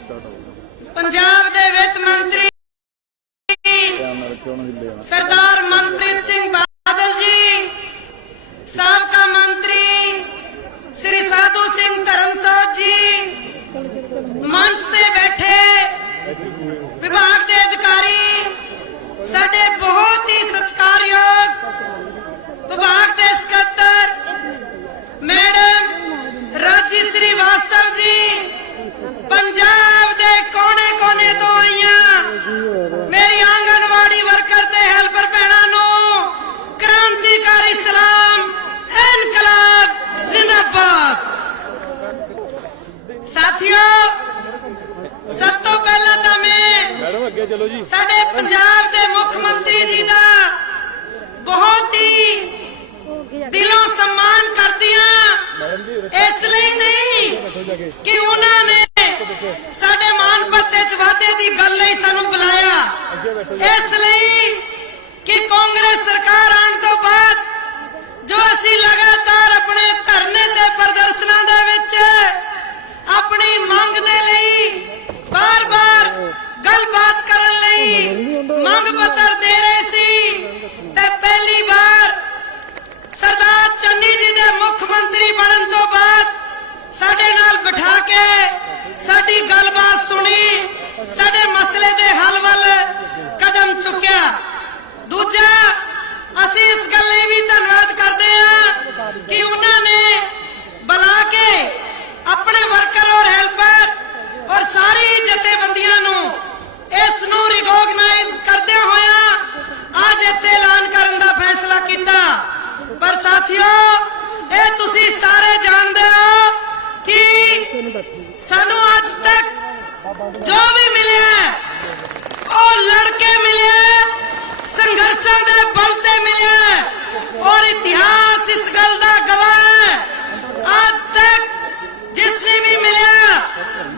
पंजाब दे वित्त मंत्री सरदार मनप्रीत सिंह बादल जी, साबका मंत्री श्री साधु सिंह धर्मसोत जी, मंच से बैठे विभाग के अधिकारी, साडे बहुत ही सत्कारयोग विभाग के सकत्तर मैडम राजी श्रीवास्तव जी, पंजाब दे कोने कोने तो आईया मेरी आंगनवाड़ी वर्कर ते हेल्पर भैणां नूं क्रांतिकारी सलाम, इनकलाब जिंदाबाद। साथियों, सब तो पहला तो मैं साडे पंजाब के मुख्यमंत्री जी का बहुत ही दिलों सम्मान करती हां, इसलिए नहीं कि उन्होंने साडे मानपत्ते च वादे की गल लई सानू बुलाया, इसलिए कि कांग्रेस सरकार आने तो बाद जो असी लगातार अपने धरने ते प्रदर्शनां दे विच अपनी मंग दे लई बार बार गलबात करन लई मंग पत्र दे रहे सी, ते पहली बार सरदार चन्नी जी दे मुख्यमंत्री बनन तो बाद साडे नाल बिठा के साडी गलबात सुनी, साडे मसले दे हल वल कदम चुक्या। दूजा, असी इस गल लई भी धन्नवाद करते हैं कि उन्होंने बुला के अपने वर्कर और हेल्पर और सारी जथेबंदियां नूं इस नूं रिकॉगनाइज करते होया आज इत्थे ऐलान करन दा फैसला कीता। पर साथियों, ये तुसी सारे जानते हो कि सानू आज तक जो भी मिले वो लड़के मिले, संघर्षों के बलते मिले, और इतिहास इस गल का गवाह है। आज तक जिसने भी मिले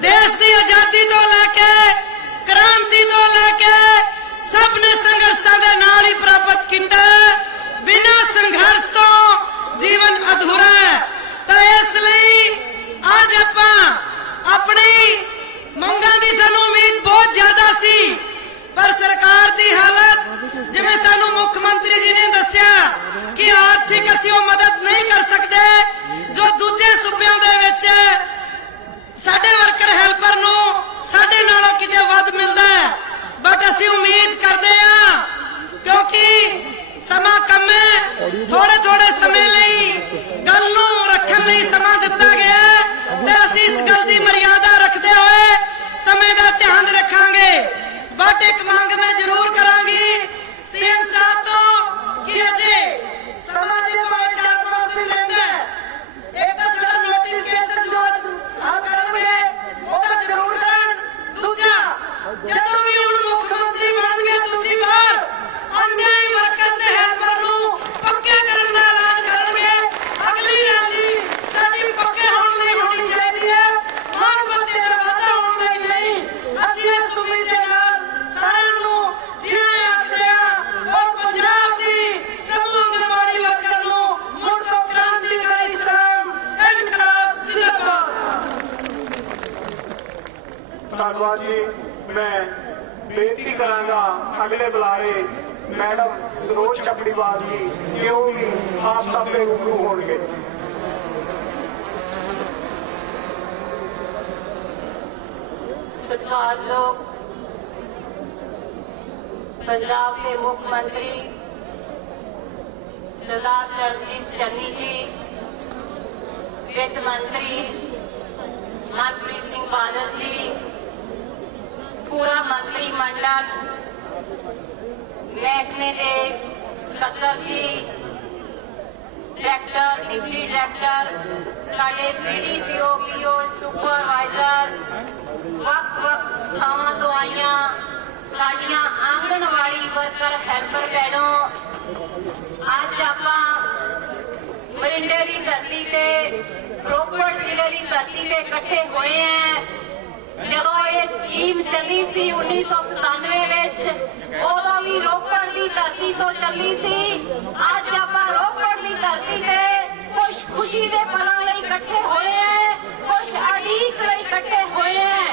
देश की आजादी तो लेके क्रांति तो लेके सबने संघर्षों के नाल ही प्राप्त किया। बिना संघर्ष तो जीवन अधूरा है। तो इसलिए आज आपां अपनी मंगां दी सानू उम्मीद बहुत ज्यादा सी, पर सरकार की हालत जिवें सानू मुख्यमंत्री जी ने दस्सिया कि आर्थिक असीं वो मदद नहीं कर सकते जो दूजे सूबे दे विच साडे वर्कर हेल्पर नूं साडे नालों किते वध मिलदा है। बट असीं उम्मीद करते हैं क्योंकि समा कम है, थोड़े थोड़े समय लई गल नूं रखण लई समा दिता गया ते असीं इस गल दी मर्यादा रखते हुए समय का ध्यान रखांगे। बट एक मांग मैं जरूर करांगी सीएम साहब तो कि अजे समा जी भावें 4-5 दिन लैंदा है, एक तो साडा नोटिफिकेशन जो आज हां करनगे ओदा जरूर करन। दूजा, जदों भी हुण मुख्यमंत्री बनणगे दूजी बार आंदे ही वर्कर ते हेल्पर नूं पक्के करन दा ऐलान करनगे। अगली रैली साडी पक्के होण लई होनी चाहिदी है, मानपत्ते दा वादा होण लई नहीं। असीं इस उम्मीद दे नाल सारिआं नूं जिवें आखदे आ और पंजाब दी समूह आंगनवाड़ी वर्कर नूं मुड़ तो क्रांतिकारी सलाम, इनकलाब जिंदाबाद। धन्नवाद जी। मैं बेनती करांगा अगले बुलारे मैडम सरोज टकड़ीवाल जी कि वो भी खास तौर पर रूबरू होंगे। सत्कारयोग पंजाब के मुख्यमंत्री सरदार चरणजीत चन्नी जी, वित्त मंत्री मनप्रीत सिंह बादल जी, पूरा मंत्रिमंडल, महकमे के सकत्तर जी, डायरेक्टर, डिप्टी डायरेक्टर, साडे CDPO, PO, सुपरवाइजर, वक्त थावां तो आईयां साडियां आंगनवाड़ी वर्कर हेल्पर भैनों, आज आपां बरिंडे की धरती से रोपड़ जिले की धरती से इकट्ठे हुए हैं। जदों ये स्कीम चली सी 1997 उदों भी रोपड़ की धरती तो चली सी। आज आपां रोपड़ की धरती से कुछ खुशी के पलों लई इकट्ठे हुए हैं, कुछ अड़ीक लई इकट्ठे हुए हैं।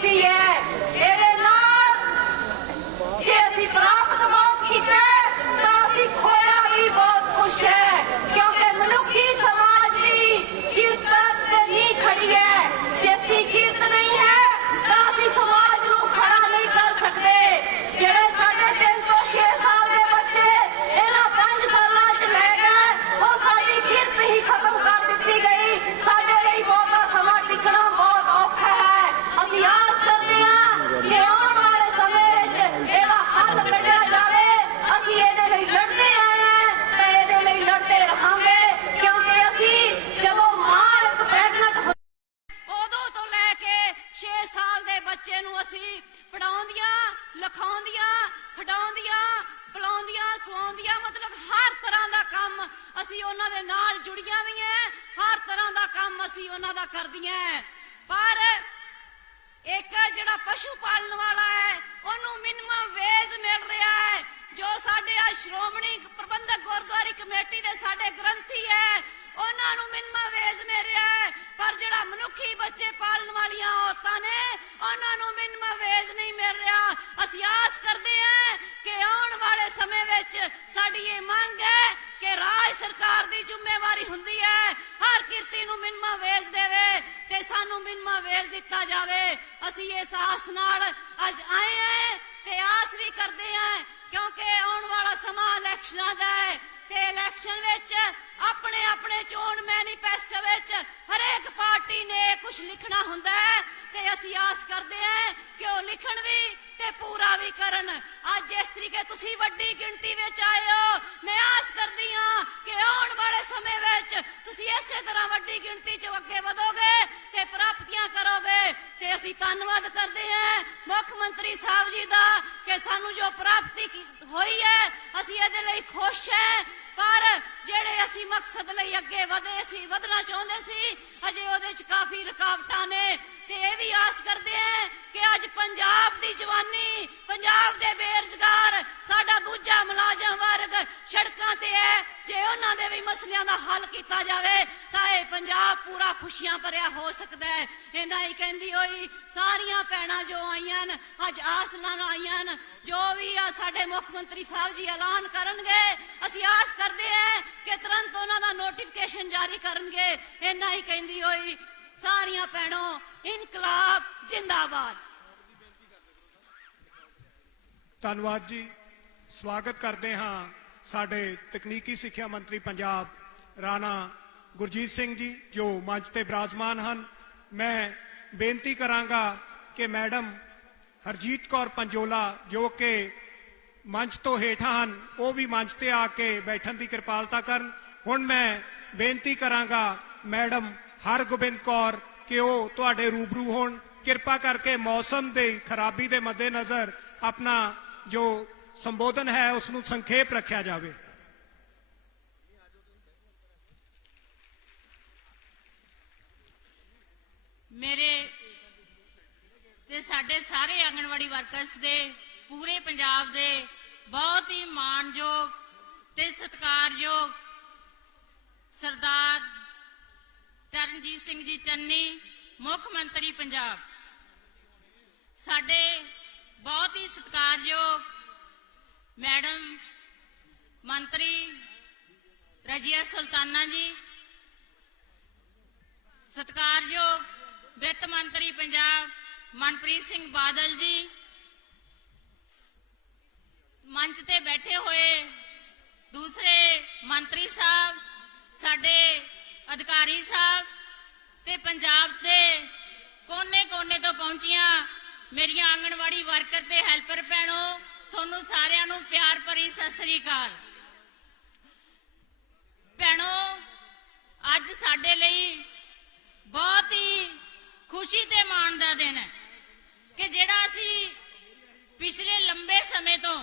ਕੀਤੀ ਹੈ। ਇਹਦੇ ਨਾਲ ਜੇ ਅਸੀਂ ਪ੍ਰਾਪਤ ਬਹੁਤ ਕੀਤਾ ਤਾਂ ਅਸੀਂ ਖੋਇਆ ਵੀ ਬਹੁਤ ਕੁਛ ਹੈ, ਕਿਉਂਕਿ ਮਨੁੱਖੀ ਸਮਾਜ ਦੀ ਕੀਰਤ ਤੇ ਨੀਂਹ ਖੜੀ ਹੈ। ਜੇ ਅਸੀਂ ਕੀਰਤ ਨਹੀਂ ਹੈ ਤਾਂ ਅਸੀਂ ਸਮਾਜ ਨੂੰ ਖੜਾ ਨਹੀਂ ਕਰ ਸਕਦੇ। ਜਿਹੜੇ ਸਾਡੇ 3 ਤੋਂ 6 ਸਾਲ ਦੇ ਬੱਚੇ ਇਹਨਾਂ 5 ਸਾਲਾਂ 'ਚ ਲੈ ਗਏ, ਉਹ ਸਾਡੀ ਕੀਰਤ ਹੀ ਖਤਮ ਕਰ ਦਿੱਤੀ ਗਈ। ਸਾਡੇ ਲਈ ਬਹੁਤਾ ਸਮਾਂ ਟਿਕਣਾ ਬਹੁਤ ਔਖਾ ਹੈ। ਅਸੀਂ ਆਸ ਕਰਦੇ ਹਾਂ ਕਿ ਆਉਣ ਵਾਲੇ ਸਮੇਂ ਵਿੱਚ ਇਹਦਾ ਹੱਲ ਕੱਢਿਆ ਜਾਵੇ। ਅਸੀਂ ਇਹਦੇ ਲਈ ਲੜਦੇ ਆਏ ਹਾਂ ਤੇ ਇਹਦੇ ਲਈ ਲੜਦੇ ਰਹਾਂਗੇ, ਕਿਉਂਕਿ ਅਸੀਂ ਜਦੋਂ ਮਾਂ ਇੱਕ ਪ੍ਰੈਗਨੈਂਟ ਉਦੋਂ ਤੋਂ ਲੈ ਕੇ 6 ਸਾਲ ਦੇ ਬੱਚੇ ਨੂੰ ਅਸੀਂ ਪੜਾਉਂਦੀਆਂ, ਲਿਖਾਉਂਦੀਆਂ, ਖਿਡਾਉਂਦੀਆਂ, ਪਿਲਾਉਂਦੀਆਂ, ਸਵਾਉਂਦੀਆਂ, ਮਤਲਬ ਹਰ ਤਰ੍ਹਾਂ ਦਾ ਕੰਮ ਅਸੀਂ ਉਹਨਾਂ ਦੇ ਨਾਲ ਜੁੜੀਆਂ ਵੀ ਹੈ। ਹਰ ਤਰ੍ਹਾਂ ਦਾ ਕੰਮ ਅਸੀਂ ਉਹਨਾਂ ਦਾ ਕਰਦੀਆਂ। ਪਰ ਇੱਕ ਜਿਹੜਾ ਪਸ਼ੂ ਪਾਲਣ ਵਾਲਾ ਹੈ ਉਹਨੂੰ ਮਿਨੀਮਮ ਵੇਜ ਮਿਲ ਰਿਹਾ ਹੈ। ਜੋ ਸਾਡੇ ਆ ਸ਼੍ਰੋਮਣੀ ਪ੍ਰਬੰਧਕ ਗੁਰਦੁਆਰਾ ਕਮੇਟੀ ਦੇ ਸਾਡੇ ਗ੍ਰੰਥੀ ਹੈ ਉਹਨਾਂ ਨੂੰ ਮਿਨੀਮਮ ਵੇਜ ਮਿਲ ਰਿਹਾ ਹੈ, ਪਰ ਜਿਹੜਾ ਮਨੁੱਖੀ ਬੱਚੇ ਪਾਲਣ ਵਾਲੀਆਂ ਔਰਤਾਂ ਨੇ ਉਹਨਾਂ ਨੂੰ ਮਿਨੀਮਮ ਵੇਜ ਨਹੀਂ ਮਿਲ ਰਿਹਾ। ਅਸੀਂ ਆਸ ਕਰਦੇ ਹਾਂ ਕਿ ਆਉਣ ਵਾਲੇ ਸਮੇਂ ਵਿੱਚ ਸਾਡੀ ਇਹ ਮੰਗ ਹੈ ਕਿ ਰਾਜ ਸਰਕਾਰ ਦੀ ਜ਼ਿੰਮੇਵਾਰੀ ਹੁੰਦੀ ਹੈ ਹਰ ਕਿਰਤੀ ਨੂੰ ਮਿਨੀਮਮ ਵੇਜ ਦੇਵੇ ਤੇ ਸਾਨੂੰ ਮਿਨੀਮਮ ਵੇਜ ਦਿੱਤਾ ਜਾਵੇ। ਅਸੀਂ ਇਸ ਆਸ ਨਾਲ ਅੱਜ ਆਏ ਹਾਂ ਤੇ ਆਸ ਵੀ ਕਰਦੇ ਹਾਂ, ਕਿਉਂਕਿ ਆਉਣ ਵਾਲਾ ਸਮਾਂ ਇਲੈਕਸ਼ਨਾਂ ਦਾ ਹੈ ਤੇ ਇਲੈਕਸ਼ਨ ਵਿੱਚ ਆਪਣੇ ਆਪਣੇ ਚੋਣ ਮੈਨੀਫੈਸਟੋ ਵਿੱਚ ਹਰੇਕ ਪਾਰਟੀ ਨੇ ਕੁਝ ਲਿਖਣਾ ਹੁੰਦਾ ਹੈ ਤੇ ਅਸੀਂ ਆਸ ਕਰਦੇ ਹਾਂ ਕਿ ਉਹ ਲਿਖਣ ਵੀ ਤੇ ਪੂਰਾ ਵੀ ਕਰਨ। ਅੱਜ ਜਿਸ ਤਰੀਕੇ ਤੁਸੀਂ ਵੱਡੀ ਗਿਣਤੀ ਵਿੱਚ ਆਏ ਹੋ, ਮੈਂ ਆਸ ਕਰਦੀ ਹਾਂ ਕਿ ਆਉਣ ਵਾਲੇ ਸਮੇਂ ਵਿੱਚ ਤੁਸੀਂ ਇਸੇ ਤਰ੍ਹਾਂ ਵੱਡੀ ਗਿਣਤੀ 'ਚ ਅੱਗੇ ਵਧੋਗੇ ਤੇ ਪ੍ਰਾਪਤੀਆਂ ਕਰੋਗੇ। ਤੇ ਅਸੀਂ ਧੰਨਵਾਦ ਕਰਦੇ ਹਾਂ ਮੁੱਖ ਮੰਤਰੀ ਸਾਹਿਬ ਜੀ ਦਾ ਕਿ ਸਾਨੂੰ ਜੋ ਪ੍ਰਾਪਤੀ ਹੋਈ ਹੈ ਅਸੀਂ ਇਹਦੇ ਲਈ ਖੁਸ਼ ਹਾਂ। ਪਰ ਜਿਹੜੇ ਅਸੀਂ ਮਕਸਦ ਲਈ ਅੱਗੇ ਵਧਣਾ ਚਾਹੁੰਦੇ ਸੀ ਅਜੇ ਉਹਦੇ 'ਚ ਕਾਫੀ ਰੁਕਾਵਟਾਂ ਨੇ। ਤੇ ਇਹ ਵੀ ਆਸ ਕਰਦੇ ਹਾਂ ਕਿ ਅੱਜ ਪੰਜਾਬ ਦੀ ਜਵਾਨੀ, ਪੰਜਾਬ ਦੇ ਬੇਰੁਜ਼ਗਾਰ, ਸਾਡਾ ਦੂਜਾ ਮੁਲਾਜ਼ਮ ਵਰਗ ਸੜਕਾਂ ਤੇ ਹੈ। ਜੇ ਉਹਨਾਂ ਦੇ ਵੀ ਮਸਲਿਆਂ ਦਾ ਹੱਲ ਕੀਤਾ ਜਾਵੇ ਤਾਂ ਇਹ ਪੰਜਾਬ ਪੂਰਾ ਖੁਸ਼ੀਆਂ ਭਰਿਆ ਹੋ ਸਕਦਾ ਹੈ। ਇਹਨਾਂ ਹੀ ਕਹਿੰਦੀ ਹੋਈ ਸਾਰੀਆਂ ਭੈਣਾਂ ਜੋ ਆਈਆਂ ਅੱਜ ਆਸ ਨਾਲ ਆਈਆਂ, ਜੋ ਵੀ ਆ ਸਾਡੇ ਮੁੱਖ ਮੰਤਰੀ ਸਾਹਿਬ ਜੀ ਐਲਾਨ ਕਰਨਗੇ ਅਸੀਂ ਆਸ ਕਰਦੇ ਹਾਂ ਕਿ ਤੁਰੰਤ ਉਹਨਾਂ ਦਾ ਨੋਟੀਫਿਕੇਸ਼ਨ ਜਾਰੀ ਕਰਨਗੇ। ਇਹਨਾਂ ਹੀ ਕਹਿੰਦੀ ਹੋਈ ਸਾਰੀਆਂ ਭੈਣੋਂ ਇਨਕਲਾਬ ਜਿੰਦਾਬਾਦ। ਧੰਨਵਾਦ ਜੀ। ਸਵਾਗਤ ਕਰਦੇ ਹਾਂ ਸਾਡੇ ਤਕਨੀਕੀ ਸਿੱਖਿਆ ਮੰਤਰੀ ਪੰਜਾਬ ਰਾਣਾ ਗੁਰਜੀਤ ਸਿੰਘ ਜੀ ਜੋ ਮੰਚ ਤੇ ਬਿਰਾਜਮਾਨ ਹਨ। ਮੈਂ ਬੇਨਤੀ ਕਰਾਂਗਾ ਕਿ ਮੈਡਮ ਹਰਜੀਤ ਕੌਰ ਪੰਜੋਲਾ ਜੋ ਕਿ ਮੰਚ ਤੋਂ ਹੇਠਾਂ ਹਨ ਉਹ ਵੀ ਮੰਚ ਤੇ ਆ ਕੇ ਬੈਠਣ ਦੀ ਕਿਰਪਾਲਤਾ ਕਰਨ। ਹੁਣ ਮੈਂ ਬੇਨਤੀ ਕਰਾਂਗਾ ਮੈਡਮ ਹਰਗੋਬਿੰਦ ਕੌਰ ਕਿ ਉਹ ਤੁਹਾਡੇ ਰੂਬਰੂ ਹੋਣ। ਕਿਰਪਾ ਕਰਕੇ ਮੌਸਮ ਦੀ ਖਰਾਬੀ ਦੇ ਮੱਦੇਨਜ਼ਰ ਆਪਣਾ ਜੋ ਸੰਬੋਧਨ ਹੈ ਉਸ ਨੂੰ ਸੰਖੇਪ ਰੱਖਿਆ ਜਾਵੇ। ਮੇਰੇ ਤੇ ਸਾਡੇ ਸਾਰੇ ਆਂਗਣਵਾੜੀ ਵਰਕਰਸ ਦੇ ਪੂਰੇ ਪੰਜਾਬ ਦੇ ਬਹੁਤ ਹੀ ਮਾਣਯੋਗ ਤੇ ਸਤਿਕਾਰਯੋਗ ਸਰਦਾਰ ਚਰਨਜੀਤ ਸਿੰਘ ਜੀ ਚੰਨੀ ਮੁੱਖ ਮੰਤਰੀ ਪੰਜਾਬ, ਸਾਡੇ ਬਹੁਤ ਹੀ ਸਤਿਕਾਰਯੋਗ ਮੈਡਮ ਮੰਤਰੀ ਰਜੀਆ ਸੁਲਤਾਨਾ ਜੀ, ਸਤਿਕਾਰਯੋਗ ਵਿੱਤ ਮੰਤਰੀ ਪੰਜਾਬ ਮਨਪ੍ਰੀਤ ਸਿੰਘ ਬਾਦਲ ਜੀ, ਮੰਚ ਤੇ ਬੈਠੇ ਹੋਏ ਦੂਸਰੇ ਮੰਤਰੀ ਸਾਹਿਬ, ਸਾਡੇ ਅਧਿਕਾਰੀ ਸਾਹਿਬ ਤੇ ਪੰਜਾਬ ਦੇ ਕੋਨੇ-ਕੋਨੇ ਤੋਂ ਪਹੁੰਚੀਆਂ ਮੇਰੀਆਂ ਆਂਗਣਵਾੜੀ ਵਰਕਰ ਤੇ ਹੈਲਪਰ ਭੈਣੋ, ਤੁਹਾਨੂੰ ਸਾਰਿਆਂ ਨੂੰ ਪਿਆਰ ਭਰੀ ਸਤਿ ਸ੍ਰੀ ਅਕਾਲ। ਭੈਣੋ, ਅੱਜ ਸਾਡੇ ਲਈ ਬਹੁਤ ਹੀ ਖੁਸ਼ੀ ਤੇ ਮਾਣ ਦਾ ਦਿਨ ਹੈ ਕਿ ਜਿਹੜਾ ਅਸੀਂ ਪਿਛਲੇ ਲੰਬੇ ਸਮੇਂ ਤੋਂ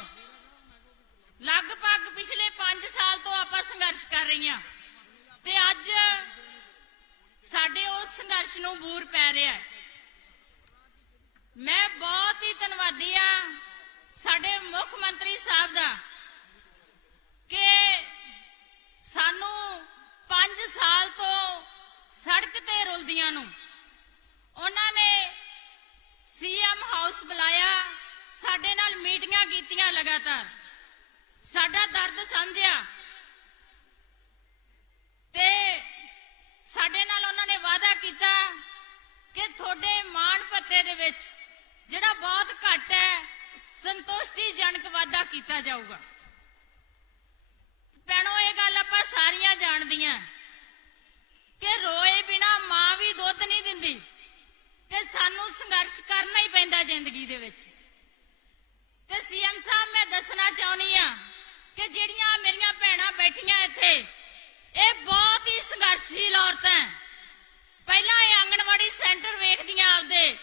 ਲਗਭਗ ਪਿਛਲੇ 5 ਸਾਲ ਤੋਂ ਆਪਾਂ ਸੰਘਰਸ਼ ਕਰ ਰਹੀਆਂ ਤੇ ਅੱਜ ਸਾਡੇ ਉਸ ਸੰਘਰਸ਼ ਨੂੰ ਬੂਰ ਪੈ ਰਿਹਾ ਹੈ। ਮੈਂ ਬਹੁਤ ਹੀ ਧੰਨਵਾਦੀ ਆ ਸਾਡੇ ਮੁੱਖ ਮੰਤਰੀ ਸਾਹਿਬ ਦਾ ਕਿ ਸਾਨੂੰ 5 ਸਾਲ ਤੋਂ ਸੜਕ ਤੇ ਰੁਲਦੀਆਂ ਨੂੰ ਉਹਨਾਂ ਨੇ ਵਾਪਸ ਬੁਲਾਇਆ, ਸਾਡੇ ਨਾਲ ਮੀਟਿੰਗਾਂ ਕੀਤੀਆਂ ਲਗਾਤਾਰ, ਸਾਡਾ ਦਰਦ ਸਮਝਿਆ ਤੇ ਸਾਡੇ ਨਾਲ ਉਹਨਾਂ ਨੇ ਵਾਅਦਾ ਕੀਤਾ ਕਿ ਤੁਹਾਡੇ ਮਾਣ ਭੱਤੇ ਦੇ ਵਿੱਚ ਜਿਹੜਾ ਬਹੁਤ ਘੱਟ ਹੈ, ਸੰਤੁਸ਼ਟੀਜਨਕ ਵਾਅਦਾ ਕੀਤਾ ਜਾਊਗਾ। ਭੈਣੋ, ਇਹ ਗੱਲ ਆਪਾਂ ਸਾਰੀਆਂ ਜਾਣਦੀਆਂ ਕਿ ਰੋਏ ਬਿਨਾ ਮਾਂ ਵੀ ਦੁੱਧ ਨਹੀਂ ਦਿੰਦੀ ਤੇ ਸਾਨੂੰ ਸੰਘਰਸ਼ ਕਰਨਾ ਹੀ ਪੈਂਦਾ ਜ਼ਿੰਦਗੀ ਦੇ ਵਿੱਚ। ਤੇ ਸੀਐਮ ਸਾਹਿਬ, ਮੈਂ ਦੱਸਣਾ ਚਾਹੁੰਦੀ ਆ ਕਿ ਜਿਹੜੀਆਂ ਮੇਰੀਆਂ ਭੈਣਾਂ ਬੈਠੀਆਂ ਇੱਥੇ, ਇਹ ਬਹੁਤ ਹੀ ਸੰਘਰਸ਼ੀਲ ਔਰਤਾਂ। ਪਹਿਲਾਂ ਇਹ ਆਂਗਣਵਾੜੀ ਸੈਂਟਰ ਵੇਖਦੀਆਂ, ਆਪਦੇ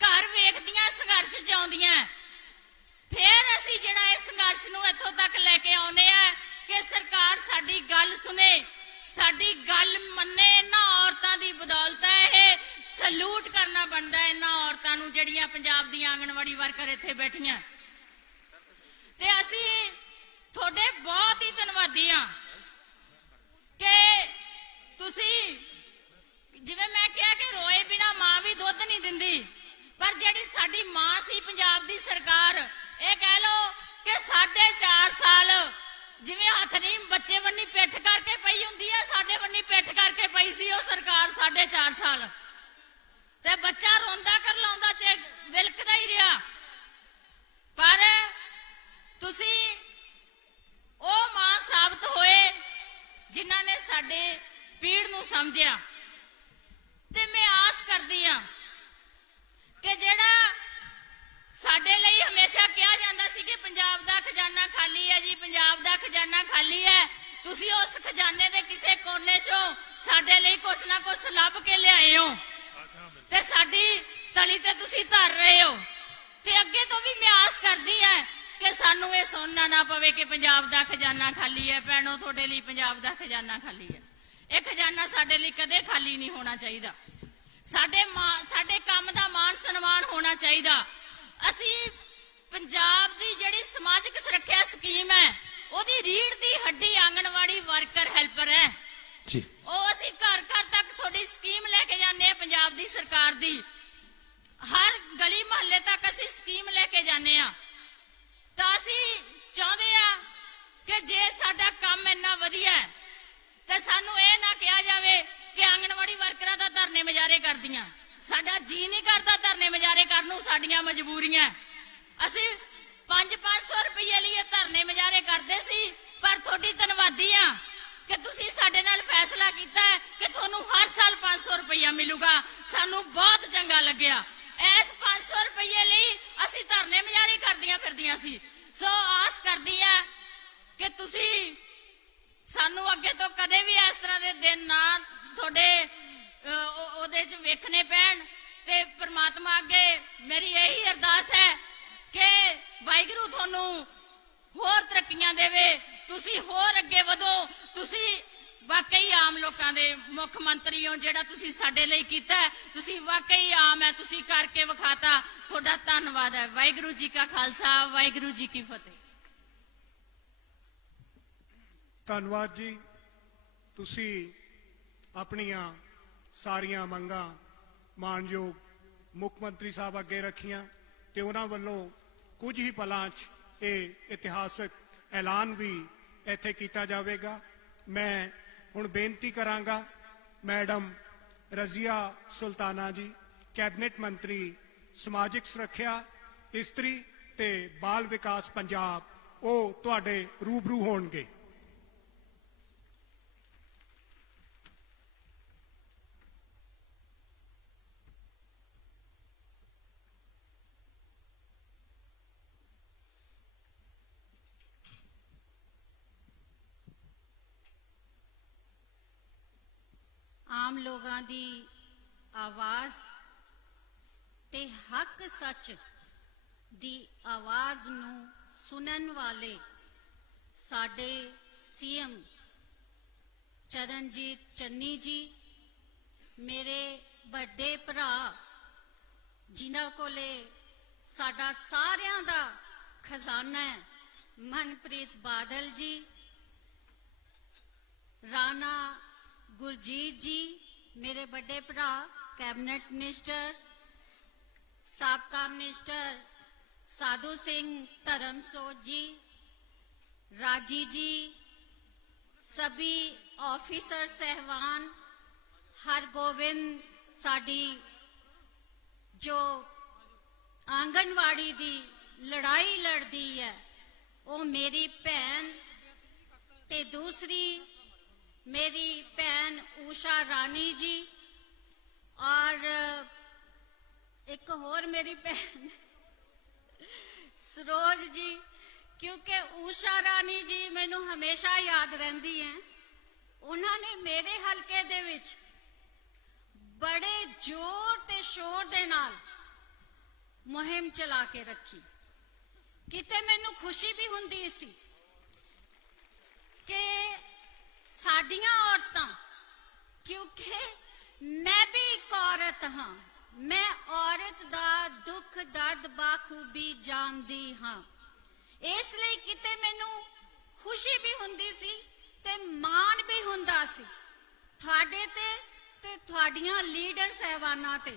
ਘਰ ਵੇਖਦੀਆਂ, ਸੰਘਰਸ਼ ਚ ਆਉਂਦੀਆਂ, ਫਿਰ ਅਸੀਂ ਜਿਹੜਾ ਇਸ ਸੰਘਰਸ਼ ਨੂੰ ਇੱਥੋਂ ਤੱਕ ਲੈ ਕੇ ਆਉਂਦੇ ਆ ਕਿ ਸਰਕਾਰ ਸਾਡੀ ਗੱਲ ਸੁਣੇ, ਸਾਡੀ ਗੱਲ ਮੰਨੇ। ਇਹਨਾਂ ਔਰਤਾਂ ਦੀ ਬਦੌਲਤ ਹੈ, ਇਹ ਸਲੂਟ ਕਰਨਾ ਬਣਦਾ ਇਹਨਾਂ ਔਰਤਾਂ ਨੂੰ ਜਿਹੜੀਆਂ ਪੰਜਾਬ ਦੀਆਂ ਆਂਗਣਵਾੜੀ ਵਰਕਰ ਇੱਥੇ ਬੈਠੀਆਂ। ਤੇ ਅਸੀਂ ਤੁਹਾਡੇ ਬਹੁਤ ਹੀ ਧੰਨਵਾਦੀ ਆ ਕਿ ਤੁਸੀਂ, ਜਿਵੇਂ ਮੈਂ ਕਿਹਾ ਕਿ ਰੋਏ ਬਿਨਾ ਮਾਂ ਵੀ ਦੁੱਧ ਨਹੀਂ ਦਿੰਦੀ, ਪਰ ਜਿਹੜੀ ਸਾਡੀ ਮਾਂ ਸੀ ਪੰਜਾਬ ਦੀ ਸਰਕਾਰ, ਇਹ ਕਹਿ ਲੋ ਕਿ 4.5 ਸਾਲ ਜਿਵੇਂ ਹੱਥ ਨਹੀਂ ਬੱਚੇ ਬੰਨੀ ਪਿੱਠ ਕਰਕੇ ਪਈ ਹੁੰਦੀ ਹੈ, ਸਾਡੇ ਬੰਨੀ ਪਿੱਠ ਕਰਕੇ ਪਈ ਸੀ ਉਹ ਸਰਕਾਰ 4.5 ਸਾਲ। ਤੇ ਬੱਚਾ ਰੋਂਦਾ ਕਰਲਾਉਂਦਾ ਚ ਵਿਲਕਦਾ ਹੀ ਰਿਹਾ, ਪਰ ਤੁਸੀਂ ਉਹ ਮਾਂ ਸਾਬਤ ਹੋਏ ਜਿਨ੍ਹਾਂ ਨੇ ਸਾਡੇ ਪੀੜ ਨੂੰ ਸਮਝਿਆ। ਤੇ ਮੈਂ ਆਸ ਕਰਦੀ ਆ ਕਿ ਜਿਹੜਾ ਸਾਡੇ ਲਈ ਹਮੇਸ਼ਾ ਕਿਹਾ ਜਾਂਦਾ ਸੀ ਕਿ ਪੰਜਾਬ ਦਾ ਖਜ਼ਾਨਾ ਖਾਲੀ ਹੈ ਜੀ, ਪੰਜਾਬ ਦਾ ਖਜ਼ਾਨਾ ਖਾਲੀ ਹੈ, ਤੁਸੀਂ ਉਸ ਖਜ਼ਾਨੇ ਦੇ ਕਿਸੇ ਕੋਨੇ ਚੋਂ ਸਾਡੇ ਲਈ ਕੁਛ ਨਾ ਕੁਛ ਲੱਭ ਕੇ ਲਿਆਏ ਹੋ ਤੇ ਸਾਡੀ ਤਲੀ ਤੇ ਤੁਸੀਂ ਧਰ ਰਹੇ ਹੋ। ਤੇ ਅੱਗੇ ਤੋਂ ਵੀ ਮੈਂ ਆਸ ਕਰਦੀ ਹਾਂ ਕਿ ਸਾਨੂੰ ਇਹ ਸੁਣਨਾ ਨਾ ਪਵੇ ਕਿ ਪੰਜਾਬ ਦਾ ਖਜ਼ਾਨਾ ਖਾਲੀ ਹੈ। ਭੈਣੋ, ਤੁਹਾਡੇ ਲਈ ਪੰਜਾਬ ਦਾ ਖਜ਼ਾਨਾ ਖਾਲੀ ਹੈ। ਇਹ ਖਜ਼ਾਨਾ ਸਾਡੇ ਲਈ ਕਦੇ ਖਾਲੀ ਨਹੀਂ ਹੋਣਾ ਚਾਹੀਦਾ। ਸਾਡੇ ਕੰਮ ਦਾ ਮਾਣ ਸਨਮਾਨ ਹੋਣਾ ਚਾਹੀਦਾ। ਅਸੀਂ ਪੰਜਾਬ ਦੀ ਜਿਹੜੀ ਸਮਾਜਿਕ ਸੁਰੱਖਿਆ ਸਕੀਮ ਹੈ, ਉਹਦੀ ਰੀੜ੍ਹ ਦੀ ਹੱਡੀ ਆਂਗਣਵਾੜੀ ਵਰਕਰ ਹੈਲਪਰ ਹੈ ਜੀ। ਉਹ ਅਸੀਂ ਘਰ ਘਰ ਤੱਕ ਤੁਹਾਡੀ ਸਕੀਮ ਲੈ ਕੇ ਜਾਂਦੇ ਆ ਪੰਜਾਬ ਦੀ ਸਰਕਾਰ ਦੀ, ਹਰ ਗਲੀ ਮੁਹੱਲੇ ਤੱਕ ਅਸੀਂ ਸਕੀਮ ਲੈ ਕੇ ਜਾਂਦੇ ਆ। ਤਾਂ ਅਸੀਂ ਚਾਹੁੰਦੇ ਆ ਕਿ ਜੇ ਸਾਡਾ ਕੰਮ ਇੰਨਾ ਵਧੀਆ ਹੈ ਤੇ ਸਾਨੂੰ ਇਹ ਨਾ ਕਿਹਾ ਜਾਵੇ ਕਿ ਆਂਗਣਵਾੜੀ ਵਰਕਰਾਂ ਦਾ ਧਰਨੇ ਮੁਜ਼ਾਹਰੇ ਕਰਦੀਆਂ। ਸਾਡਾ ਜੀ ਨਹੀਂ ਕਰਦਾ ਧਰਨੇ ਮੁਜ਼ਾਹਰੇ ਕਰਨ ਨੂੰ, ਸਾਡੀਆਂ ਮਜਬੂਰੀਆਂ। ਅਸੀਂ 500 ਰੁਪਏ ਲਈ ਇਹ ਧਰਨੇ ਮੁਜ਼ਾਹਰੇ ਕਰਦੇ ਸੀ, ਪਰ ਤੁਹਾਡੀ ਧੰਨਵਾਦੀ ਆ ਕਿ ਤੁਸੀਂ ਸਾਡੇ ਨਾਲ ਫੈਸਲਾ ਕੀਤਾ ਹੈ ਕਿ ਤੁਹਾਨੂੰ ਹਰ ਸਾਲ 500 ਰੁਪਇਆ ਮਿਲੂਗਾ। ਸਾਨੂੰ ਬਹੁਤ ਚੰਗਾ ਲੱਗਿਆ। ਇਸ 500 ਰੁਪਏ ਲਈ ਅਸੀਂ ਧਰਨੇ ਮੁਜ਼ਾਹਰੇ ਕਰਦੀਆਂ ਫਿਰਦੀਆਂ ਸੀ। ਸੋ ਆਸ ਕਰਦੀ ਆ ਕਿ ਤੁਸੀਂ ਸਾਨੂੰ ਅੱਗੇ ਤੋਂ ਕਦੇ ਵੀ ਇਸ ਤਰ੍ਹਾਂ ਦੇ ਦਿਨ ਨਾ ਤੁਹਾਡੇ ਉਹਦੇ ਚ ਵੇਖਣੇ ਪੈਣ। ਤੇ ਪ੍ਰਮਾਤਮਾ ਅੱਗੇ ਮੇਰੀ ਇਹੀ ਅਰਦਾਸ ਹੈ ਕਿ ਵਾਹਿਗੁਰੂ ਤੁਹਾਨੂੰ ਹੋਰ ਤਰੱਕੀਆਂ ਦੇਵੇ, ਤੁਸੀਂ ਹੋਰ ਅੱਗੇ ਵਧੋ। ਤੁਸੀਂ ਵਾਕਈ ਆਮ ਲੋਕਾਂ ਦੇ ਮੁੱਖ ਮੰਤਰੀ ਹੋ। ਜਿਹੜਾ ਤੁਸੀਂ ਸਾਡੇ ਲਈ ਕੀਤਾ, ਤੁਸੀਂ ਵਾਕਈ ਆਮ ਹੈ, ਤੁਸੀਂ ਕਰਕੇ ਵਿਖਾਤਾ। ਤੁਹਾਡਾ ਧੰਨਵਾਦ ਹੈ। ਵਾਹਿਗੁਰੂ ਜੀ ਕਾ ਖਾਲਸਾ, ਵਾਹਿਗੁਰੂ ਜੀ ਕੀ ਫਤਿਹ। ਧੰਨਵਾਦ ਜੀ। ਤੁਸੀਂ ਆਪਣੀਆਂ ਸਾਰੀਆਂ ਮੰਗਾਂ ਮਾਨਯੋਗ ਮੁੱਖ ਮੰਤਰੀ ਸਾਹਿਬ ਅੱਗੇ ਰੱਖੀਆਂ ਤੇ ਉਹਨਾਂ ਵੱਲੋਂ ਕੁਝ ਹੀ ਪਲਾਂ 'ਚ ਇਹ ਇਤਿਹਾਸਕ ਐਲਾਨ ਵੀ ਇੱਥੇ ਕੀਤਾ ਜਾਵੇਗਾ। ਮੈਂ ਹੁਣ ਬੇਨਤੀ ਕਰਾਂਗਾ ਮੈਡਮ ਰਜ਼ੀਆ ਸੁਲਤਾਨਾ ਜੀ, ਕੈਬਨਿਟ ਮੰਤਰੀ ਸਮਾਜਿਕ ਸੁਰੱਖਿਆ, ਇਸਤਰੀ ਤੇ ਬਾਲ ਵਿਕਾਸ ਪੰਜਾਬ, ਉਹ ਤੁਹਾਡੇ ਰੂਬਰੂ ਹੋਣਗੇ। ਆਮ ਲੋਕਾਂ ਦੀ ਆਵਾਜ਼ ਤੇ ਹੱਕ ਸੱਚ ਦੀ ਆਵਾਜ਼ ਨੂੰ ਸੁਣਨ ਵਾਲੇ ਸਾਡੇ ਸੀਐਮ ਚਰਨਜੀਤ ਚੰਨੀ ਜੀ, ਮੇਰੇ ਵੱਡੇ ਭਰਾ ਜਿਨ੍ਹਾਂ ਕੋਲੇ ਸਾਡਾ ਸਾਰਿਆਂ ਦਾ ਖਜ਼ਾਨਾ ਹੈ, ਮਨਪ੍ਰੀਤ ਬਾਦਲ ਜੀ, ਰਾਣਾ ਗੁਰਜੀਤ ਜੀ, ਮੇਰੇ ਵੱਡੇ ਭਰਾ ਕੈਬਨਿਟ ਮਿਨਿਸਟਰ साबका मिनिस्टर साधु सिंह धर्मसोत जी, राजी जी, सभी ऑफिसर सहवान, हरगोविंद साडी जो आंगनवाड़ी दी लड़ाई लड़दी है, वो मेरी भैन, ते दूसरी मेरी भैन उषा रानी जी, और एक होर मेरी भैन सरोज जी, क्योंकि उषा रानी जी मैनू हमेशा याद रहंदी हैं। उन्होंने मेरे हलके दे विच बड़े जोर ते शोर दे नाल मुहिम चला के रखी। किते मैनू खुशी भी हुंदी सी कि साडियां औरतां, क्योंकि मैं भी एक औरत हाँ, मैं औरत दा दुख दर्द बाखूबी जानदी हाँ, इसलिए किते मैनू खुशी भी हुंदी सी ते मान भी हुंदा सी तुहाडे ते तुहाडियां लीडर सहबानां ते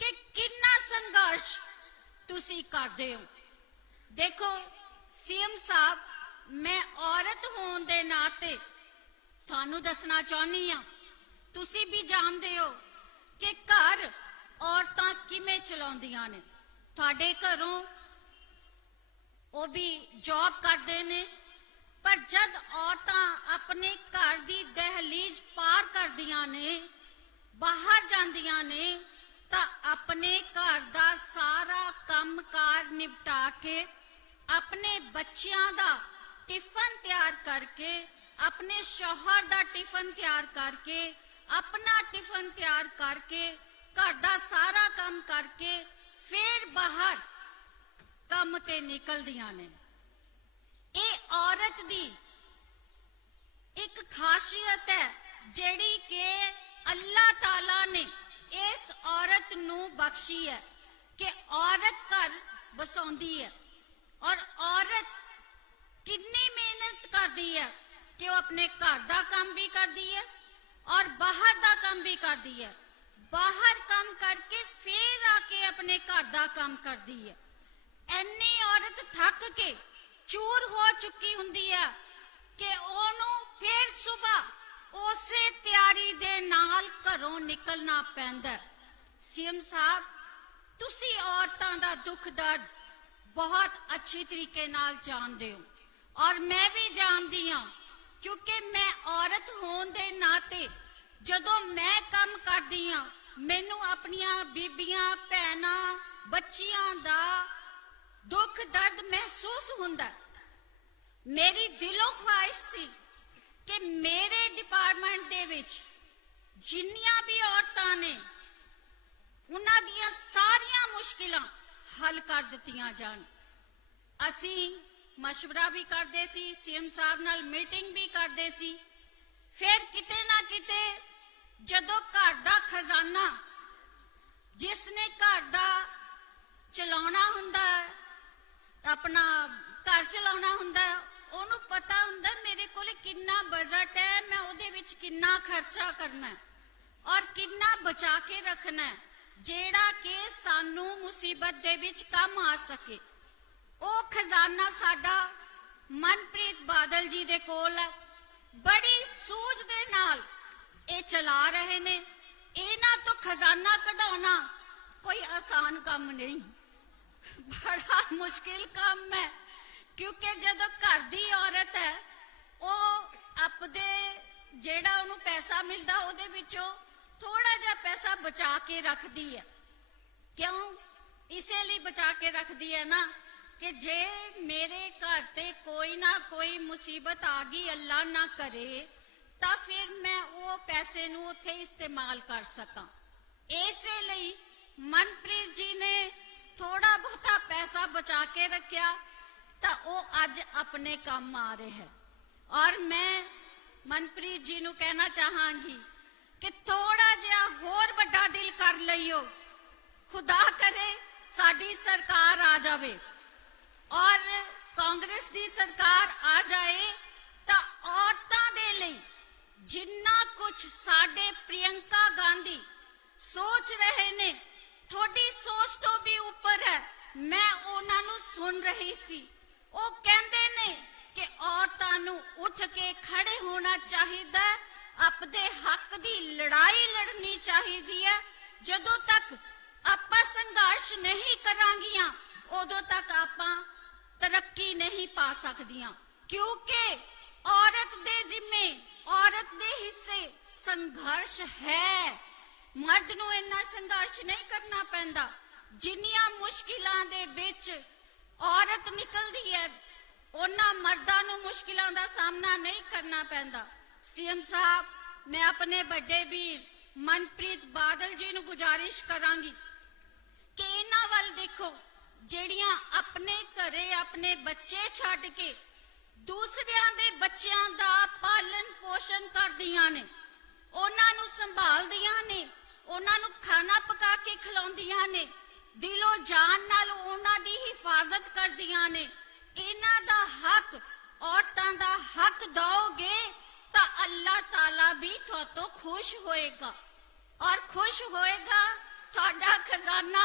कि किन्ना संघर्ष तुसी करदे हो। देखो सीएम साहब, मैं औरत होने दे नाते थानू दसना चाहनी हाँ, तुसी भी जानते हो कि घर औरतां किवें चलाउंदियां ने। तुहाडे घरों वो भी जॉब करते ने, पर जद औरतां अपने घर की दहलीज पार करदियां ने, बाहर जांदियां ने, तां अपने घर का सारा काम कार निपटा के, अपने बच्चियां दा टिफन तैयार करके, अपने शौहर दा टिफन तैयार करके, अपना टिफन तैयार करके, घर दा सारा काम करके फिर बाहर काम ते निकलदियां ने। ये औरत दी एक खासियत है जेड़ी के अल्लाह ताला ने इस औरत नू बख्शी है कि औरत घर बसाउंदी है, और औरत कितनी मेहनत करती है कि वो अपने घर का काम भी करती है और बाहर का काम भी करती है। बाहर काम करके फिर आके अपने घर का काम करती है। एनी औरत थक के चूर हो चुकी हुंदी है कि ओनू फिर सुबह उसे तैयारी दे नाल घरों निकलना पैंदा है। सीएम साहब, तुसी औरतां दा दुख दर्द बहुत अच्छी तरीके नाल जानदे हो, और मैं भी जानदी हां, क्योंकि मैं औरत होने दे नाते जदों मैं काम करदी हां, मैनू अपनियां बीबियां भैनां बच्चियां दा दुख दर्द महसूस हुंदा। मेरी दिलों ख्वाहिश सी कि मेरे डिपार्टमेंट दे विच जिन्नियां भी औरतां ने, उन्हां दियां सारियां मुश्किलां हल कर दित्तियां जान। असी मशवरा भी करते सी, सीएम साहब नाल मीटिंग भी करते सी। फिर किते ना किते जदों घर दा खजाना जिसने घर दा चलाउणा हुंदा, अपना घर चलाउणा हुंदा, ओनू पता हुंदा मेरे कोल किन्ना बजट है, मैं उहदे विच किन्ना खर्चा करना है और किन्ना बचा के रखना है, जेड़ा कि सानू मुसीबत दे विच काम आ सके। ओ खजाना साडा मनप्रीत बादल जी दे कोल है, बड़ी सूझ दे नाल ए चला रहे ने। इन्हां तो खजाना कढाउणा कोई आसान काम नहीं, बड़ा मुश्किल काम है, क्योंकि जदों घर दी औरत है वो अपदे जेड़ा उन्हें पैसा मिलता उहदे विचों थोड़ा जा पैसा बचा के रखती है। क्यों? इसीलिए बचा के रखती है ना कि जे मेरे घर ते कोई ना कोई मुसीबत आ गई, अल्लाह ना करे, तो फिर मैं वो पैसे नू उत्थे इस्तेमाल कर सकां। इसलिए मनप्रीत जी ने थोड़ा बहुता पैसा बचा के रखा, तो वो अज अपने काम आ रहे हैं। और मैं मनप्रीत जी नू कहना चाहांगी कि थोड़ा जिहा होर बड़ा दिल कर लईओ, खुदा करे साडी सरकार आ जावे और कांग्रेस दी सरकार आ जाए, तो औरतां दे लई जिन्ना कुछ साडे प्रियंका गांधी सोच रहे ने थोड़ी सोच तो भी ऊपर है। मैं ਉਹਨਾਂ ਨੂੰ सुन रही सी, ਉਹ ਕਹਿੰਦੇ ਨੇ कि औरतां ਨੂੰ उठ के खड़े होना चाहिए, अपने हक की लड़ाई लड़नी चाहिए। ਜਦੋਂ तक ਆਪਾਂ संघर्ष नहीं करांगियां उदों तक ਆਪਾਂ तरक्की नहीं पा सकदियां, क्योंकि औरत दे जिम्मे औरत दे हिस्से संघर्ष है। मर्द ਨੂੰ ਇੰਨਾ संघर्ष नहीं करना पैंदा। जिन्नियां मुश्किलां दे विच औरत निकलदी है ਉਹਨਾਂ ਮਰਦਾਂ ਨੂੰ ਮੁਸ਼ਕਿਲਾਂ ਦਾ ਸਾਹਮਣਾ ਨਹੀਂ ਕਰਨਾ ਪੈਂਦਾ। सीएम साहब, मैं अपने बड़े वीर मनप्रीत बादल जी ਨੂੰ ਗੁਜ਼ਾਰਿਸ਼ ਕਰਾਂਗੀ कि ਇਹਨਾਂ ਵੱਲ देखो, ਜਿਹੜੀਆਂ ਆਪਣੇ ਘਰੇ ਆਪਣੇ ਬੱਚੇ ਛੱਡ ਕੇ ਦੂਸਰਿਆਂ ਦੇ ਬੱਚਿਆਂ ਦਾ ਪਾਲਣ ਪੋਸ਼ਣ ਕਰਦੀਆਂ ਨੇ, ਉਹਨਾਂ ਨੂੰ ਸੰਭਾਲਦੀਆਂ ਨੇ, ਉਹਨਾਂ ਨੂੰ ਖਾਣਾ ਪਕਾ ਕੇ ਖਿਲਾਉਂਦੀਆਂ ਨੇ, ਦਿਲੋਂ ਜਾਨ ਨਾਲ ਉਹਨਾਂ ਦੀ ਹਿਫਾਜ਼ਤ ਕਰਦੀਆਂ ਨੇ। ਇਹਨਾਂ ਦਾ ਹੱਕ, ਔਰਤਾਂ ਦਾ ਹੱਕ ਦੋਗੇ ਤਾਂ ਅੱਲਾਹ ਤਾਲਾ भी ਤੁਹਾਤੋਂ खुश होएगा, और खुश होएगा ਤੁਹਾਡਾ खजाना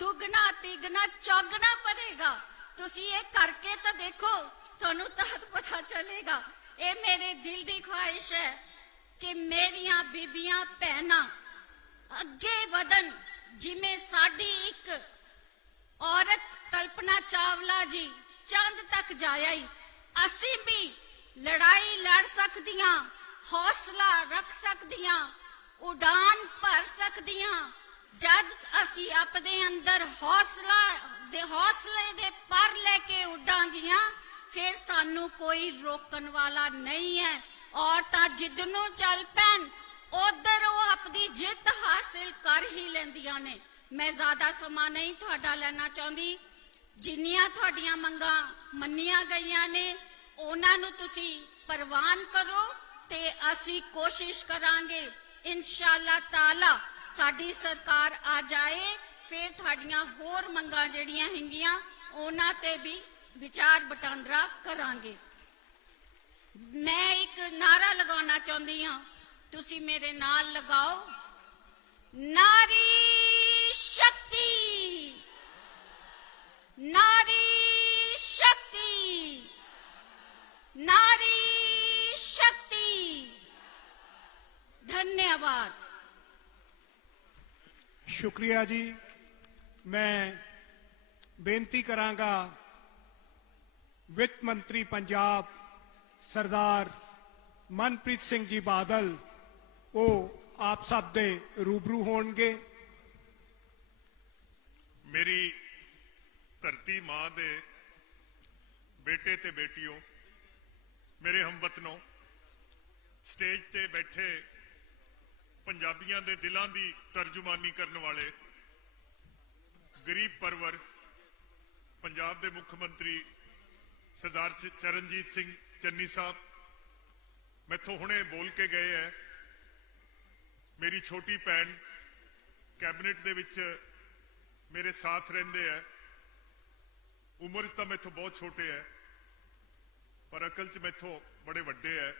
दुगना तिगना चौगना भरेगा। ਤੁਸੀਂ ਇਹ करके तो देखो, ਤੁਹਾਨੂੰ तक पता चलेगा। ये मेरे दिल की ख्वाहिश है कि मेरिया बीबियां भैनां अगे वधन, जिमें साडी एक औरत कल्पना चावला जी चंद तक जाया ही, असी भी लड़ाई लड़ सकदियां, हौसला रख सकदियां, उड़ान भर सकदियां। जद असी अपने अंदर हौसले दे पर लेके उड़ांगियां, फिर सानू कोई रोकन वाला नहीं है। औरतां जिद्दनों चल पैन उधर वो अपनी जित हासिल कर ही लेंदियां ने। मैं ज्यादा समा नहीं तुहाडा लेना चाहती। जिन्नियां तुहाडियां मंगां मन्नियां गईयां ने उन्हां नूं तुसी परवान करो ते असी कोशिश करांगे इंशाअल्लाह ताला साडी सरकार आ जाए, फिर तुहाडियां होर मंगां जिहड़ियां हैगियां उन्हां ते भी विचार वटांदरा करांगे। मैं एक नारा लगाना चाहती हाँ, तुसी मेरे नाल लगाओ। नारी शक्ति, नारी शक्ति, नारी शक्ति। धन्यवाद। शुक्रिया जी। मैं बेनती करांगा वित्त मंत्री पंजाब सरदार मनप्रीत सिंह जी बादल, वो आप सब दे रूबरू होणगे। मेरी धरती मां दे बेटे ते बेटियों, मेरे हमवतनों, स्टेज ते बैठे पंजाबियों दे दिलों की तर्जुमानी करने वाले गरीब परवर पंजाब दे मुख्यमंत्री सरदार चरणजीत सिंह चन्नी साहब मैथों हुणे बोल के गए है। मेरी छोटी भैन कैबिनेट दे विच मेरे साथ रहिंदे है। उम्र तो मैथों बहुत छोटे है पर अकल च मैथों बड़े वड्डे है।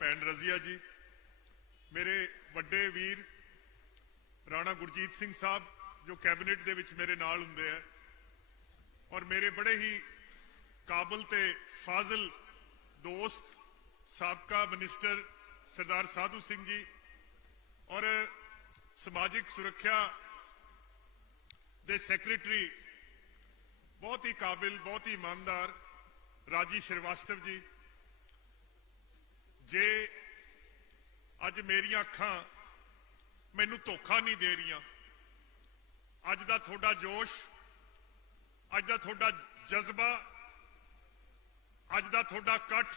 भैन रजिया जी, मेरे वड्डे वीर राणा गुरजीत सिंह साहब जो कैबिनेट दे विच मेरे नाल हुंदे है, और मेरे बड़े ही काबिल ते फाजिल दोस्त साबका मिनिस्टर सरदार साधु सिंह जी, और समाजिक सुरक्षा दे सैकटरी बहुत ही काबिल बहुत ही ईमानदार राजी श्रीवास्तव जी। जे अज मेरिया अखां मैनू धोखा नहीं दे रही, अज दा थोड़ा जोश, अज दा थोड़ा जज्बा, अज दा थोड़ा कट,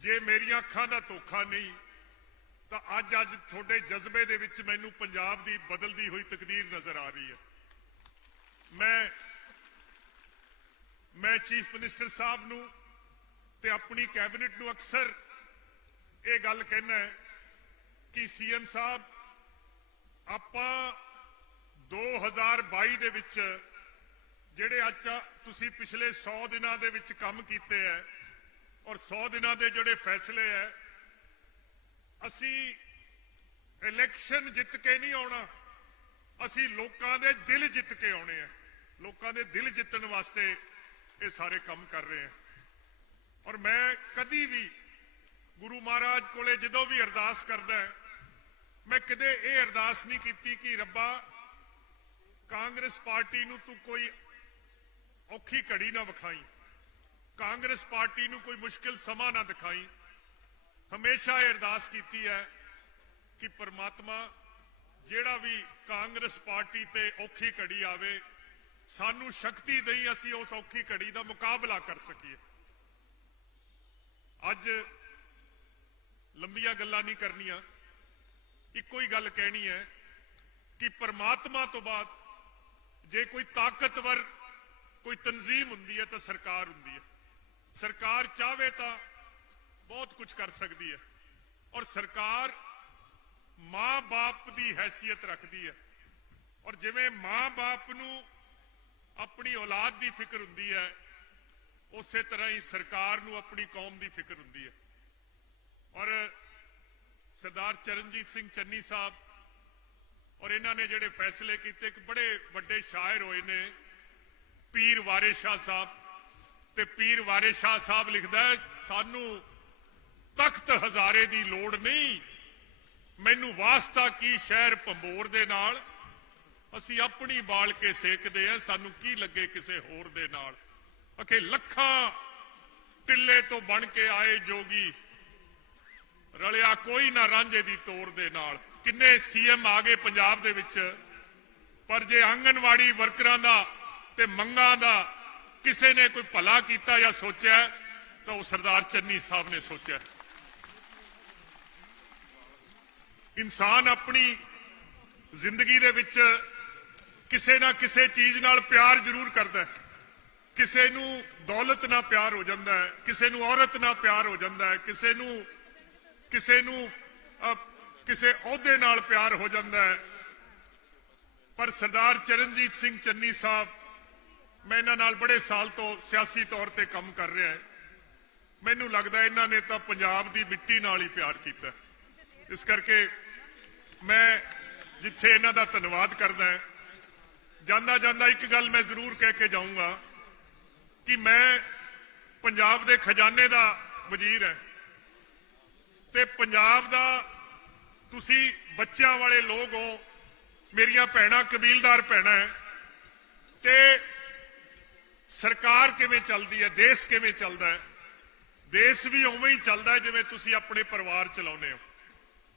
जे मेरिया अखां दा धोखा नहीं तो अज अज थोड़े जज्बे दे विच मैनू पंजाब दी बदलदी हुई तकदीर नजर आ रही है। मैं चीफ मिनिस्टर साहब नू ते अपनी कैबिनेट नू अक्सर ये गल कहना है कि सीएम साहब आपां 2022 दे विच जिहड़े अज तुसीं पिछले 100 दिनां दे विच काम कीते है और 100 दिनां दे जिहड़े फैसले है, असी इलैक्शन जित के नहीं आउणा, ਅਸੀਂ ਲੋਕਾਂ ਦੇ ਦਿਲ ਜਿੱਤ ਕੇ ਆਉਣੇ ਆ। ਲੋਕਾਂ ਦੇ ਦਿਲ ਜਿੱਤਣ ਵਾਸਤੇ ਇਹ ਸਾਰੇ ਕੰਮ ਕਰ ਰਹੇ ਆ। ਔਰ ਮੈਂ ਕਦੀ ਵੀ ਗੁਰੂ ਮਹਾਰਾਜ ਕੋਲੇ ਜਦੋਂ ਵੀ ਅਰਦਾਸ ਕਰਦਾ ਮੈਂ ਕਦੇ ਇਹ ਅਰਦਾਸ ਨਹੀਂ ਕੀਤੀ ਕਿ ਰੱਬਾ ਕਾਂਗਰਸ ਪਾਰਟੀ ਨੂੰ ਤੂੰ ਕੋਈ ਔਖੀ ਘੜੀ ਨਾ ਵਿਖਾਈ, ਕਾਂਗਰਸ ਪਾਰਟੀ ਨੂੰ ਕੋਈ ਮੁਸ਼ਕਿਲ ਸਮਾਂ ਨਾ ਦਿਖਾਈ। ਹਮੇਸ਼ਾ ਇਹ ਅਰਦਾਸ ਕੀਤੀ ਹੈ ਕਿ ਪਰਮਾਤਮਾ ਜਿਹੜਾ ਵੀ ਕਾਂਗਰਸ ਪਾਰਟੀ ਤੇ ਔਖੀ ਘੜੀ ਆਵੇ ਸਾਨੂੰ ਸ਼ਕਤੀ ਦੇਈ, ਅਸੀਂ ਉਸ ਔਖੀ ਘੜੀ ਦਾ ਮੁਕਾਬਲਾ ਕਰ ਸਕੀਏ। ਅੱਜ ਲੰਬੀਆਂ ਗੱਲਾਂ ਨਹੀਂ ਕਰਨੀਆਂ, ਇੱਕੋ ਹੀ ਗੱਲ ਕਹਿਣੀ ਹੈ ਕਿ ਪਰਮਾਤਮਾ ਤੋਂ ਬਾਅਦ ਜੇ ਕੋਈ ਤਾਕਤਵਰ ਕੋਈ ਤਨਜ਼ੀਮ ਹੁੰਦੀ ਹੈ ਤਾਂ ਸਰਕਾਰ ਹੁੰਦੀ ਹੈ। ਸਰਕਾਰ ਚਾਹੇ ਤਾਂ ਬਹੁਤ ਕੁਝ ਕਰ ਸਕਦੀ ਹੈ ਔਰ ਸਰਕਾਰ ਮਾਂ-ਬਾਪ ਦੀ ਹੈਸੀਅਤ ਰੱਖਦੀ ਹੈ। ਔਰ ਜਿਵੇਂ ਮਾਂ-ਬਾਪ ਨੂੰ ਆਪਣੀ ਔਲਾਦ ਦੀ ਫਿਕਰ ਹੁੰਦੀ ਹੈ ਉਸੇ ਤਰ੍ਹਾਂ ਹੀ ਸਰਕਾਰ ਨੂੰ ਆਪਣੀ ਕੌਮ ਦੀ ਫਿਕਰ ਹੁੰਦੀ ਹੈ। ਔਰ ਸਰਦਾਰ ਚਰਨਜੀਤ ਸਿੰਘ ਚੰਨੀ ਸਾਹਿਬ ਔਰ ਇਹਨਾਂ ਨੇ ਜਿਹੜੇ ਫੈਸਲੇ ਕੀਤੇ, ਇੱਕ ਬੜੇ ਵੱਡੇ ਸ਼ਾਇਰ ਹੋਏ ਨੇ ਪੀਰ ਵਾਰਿਸ ਸ਼ਾਹ ਸਾਹਿਬ, ਤੇ ਪੀਰ ਵਾਰਿਸ ਸ਼ਾਹ ਸਾਹਿਬ ਲਿਖਦਾ ਹੈ ਸਾਨੂੰ ਤਖਤ ਹਜ਼ਾਰੇ ਦੀ ਲੋੜ ਨਹੀਂ, ਮੈਨੂੰ ਵਾਸਤਾ ਕੀ ਸ਼ਹਿਰ ਭੰਬੋਰ ਦੇ ਨਾਲ, ਅਸੀਂ ਆਪਣੀ ਬਾਲ ਕੇ ਸੇਕਦੇ ਆ, ਸਾਨੂੰ ਕੀ ਲੱਗੇ ਕਿਸੇ ਹੋਰ ਦੇ ਨਾਲ। ਅਖੇ ਲੱਖਾਂ ਟਿੱਲੇ ਤੋਂ ਬਣ ਕੇ ਆਏ ਜੋਗੀ, ਰਲਿਆ ਕੋਈ ਨਾ ਰਾਂਝੇ ਦੀ ਤੋਰ ਦੇ ਨਾਲ। ਕਿੰਨੇ ਸੀਐਮ ਆ ਗਏ ਪੰਜਾਬ ਦੇ ਵਿੱਚ, ਪਰ ਜੇ ਆਂਗਨਵਾੜੀ ਵਰਕਰਾਂ ਦਾ ਤੇ ਮੰਗਾਂ ਦਾ ਕਿਸੇ ਨੇ ਕੋਈ ਭਲਾ ਕੀਤਾ ਜਾਂ ਸੋਚਿਆ ਤਾਂ ਉਹ ਸਰਦਾਰ ਚੰਨੀ ਸਾਹਿਬ ਨੇ ਸੋਚਿਆ। ਇਨਸਾਨ ਆਪਣੀ ਜ਼ਿੰਦਗੀ ਦੇ ਵਿੱਚ ਕਿਸੇ ਨਾ ਕਿਸੇ ਚੀਜ਼ ਨਾਲ ਪਿਆਰ ਜ਼ਰੂਰ ਕਰਦਾ ਹੈ। ਕਿਸੇ ਨੂੰ ਦੌਲਤ ਨਾਲ ਪਿਆਰ ਹੋ ਜਾਂਦਾ ਹੈ, ਕਿਸੇ ਨੂੰ ਔਰਤ ਨਾਲ ਪਿਆਰ ਹੋ ਜਾਂਦਾ ਹੈ, ਕਿਸੇ ਨੂੰ ਕਿਸੇ ਅਹੁਦੇ ਨਾਲ ਪਿਆਰ ਹੋ ਜਾਂਦਾ ਹੈ। ਪਰ ਸਰਦਾਰ ਚਰਨਜੀਤ ਸਿੰਘ ਚੰਨੀ ਸਾਹਿਬ, ਮੈਂ ਇਹਨਾਂ ਨਾਲ ਬੜੇ ਸਾਲ ਤੋਂ ਸਿਆਸੀ ਤੌਰ ਤੇ ਕੰਮ ਕਰ ਰਿਹਾ ਹਾਂ, ਮੈਨੂੰ ਲੱਗਦਾ ਇਹਨਾਂ ਨੇ ਤਾਂ ਪੰਜਾਬ ਦੀ ਮਿੱਟੀ ਨਾਲ ਹੀ ਪਿਆਰ ਕੀਤਾ। ਇਸ ਕਰਕੇ ਮੈਂ ਜਿੱਥੇ ਇਹਨਾਂ ਦਾ ਧੰਨਵਾਦ ਕਰਦਾ ਹਾਂ, ਜਾਂਦਾ ਜਾਂਦਾ ਇੱਕ ਗੱਲ ਮੈਂ ਜ਼ਰੂਰ ਕਹਿ ਕੇ ਜਾਊਂਗਾ ਕਿ ਮੈਂ ਪੰਜਾਬ ਦੇ ਖਜ਼ਾਨੇ ਦਾ ਵਜ਼ੀਰ ਹਾਂ ਤੇ ਪੰਜਾਬ ਦਾ ਤੁਸੀਂ ਬੱਚਿਆਂ ਵਾਲੇ ਲੋਕ ਹੋ, ਮੇਰੀਆਂ ਭੈਣਾਂ ਕਬੀਲਦਾਰ ਭੈਣਾਂ ਹੈ, ਤੇ ਸਰਕਾਰ ਕਿਵੇਂ ਚੱਲਦੀ ਹੈ, ਦੇਸ਼ ਕਿਵੇਂ ਚੱਲਦਾ ਹੈ, ਦੇਸ਼ ਵੀ ਉਵੇਂ ਹੀ ਚੱਲਦਾ ਹੈ ਜਿਵੇਂ ਤੁਸੀਂ ਆਪਣੇ ਪਰਿਵਾਰ ਚਲਾਉਂਦੇ ਹੋ।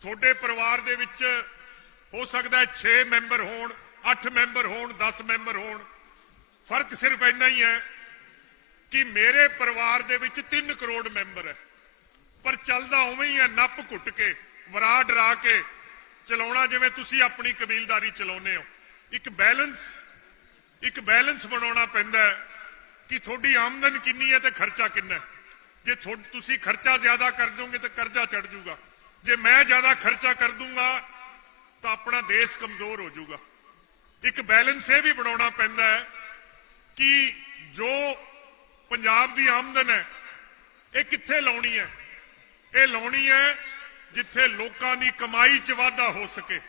ਤੁਹਾਡੇ ਪਰਿਵਾਰ ਦੇ ਵਿੱਚ ਹੋ ਸਕਦਾ ਹੈ 6 ਮੈਂਬਰ ਹੋਣ, 8 ਮੈਂਬਰ ਹੋਣ, 10 ਮੈਂਬਰ ਹੋਣ, ਫਰਕ ਸਿਰਫ ਇੰਨਾ ਹੀ ਹੈ ਕਿ ਮੇਰੇ ਪਰਿਵਾਰ ਦੇ ਵਿੱਚ 3 ਕਰੋੜ ਮੈਂਬਰ ਹੈ, ਪਰ ਚੱਲਦਾ ਉਵੇਂ ਹੀ ਹੈ, ਨੱਪ ਘੁੱਟ ਕੇ, ਵਰਾ ਡਰਾ ਕੇ ਚਲਾਉਣਾ ਜਿਵੇਂ ਤੁਸੀਂ ਆਪਣੀ ਕਬੀਲਦਾਰੀ ਚਲਾਉਂਦੇ ਹੋ। ਇੱਕ ਬੈਲੈਂਸ ਬਣਾਉਣਾ ਪੈਂਦਾ ਹੈ ਕਿ ਤੁਹਾਡੀ ਆਮਦਨ ਕਿੰਨੀ ਹੈ ਤੇ ਖਰਚਾ ਕਿੰਨਾ ਹੈ। ਜੇ ਤੁਸੀਂ ਖਰਚਾ ਜ਼ਿਆਦਾ ਕਰ ਦੋਗੇ ਤਾਂ ਕਰਜ਼ਾ ਚੜ ਜਾਊਗਾ, ਜੇ ਮੈਂ ਜ਼ਿਆਦਾ ਖਰਚਾ ਕਰ ਦੂੰਗਾ ਤਾਂ ਆਪਣਾ ਦੇਸ਼ ਕਮਜ਼ੋਰ ਹੋ ਜਾਊਗਾ। ਇੱਕ ਬੈਲੈਂਸ ਇਹ ਵੀ ਬਣਾਉਣਾ ਪੈਂਦਾ ਹੈ ਕਿ ਜੋ ਪੰਜਾਬ ਦੀ ਆਮਦਨ ਹੈ ਇਹ ਕਿੱਥੇ ਲਾਉਣੀ ਹੈ। ਇਹ ਲਾਉਣੀ ਹੈ ਜਿੱਥੇ ਲੋਕਾਂ ਦੀ ਕਮਾਈ 'ਚ ਵਾਧਾ ਹੋ ਸਕੇ,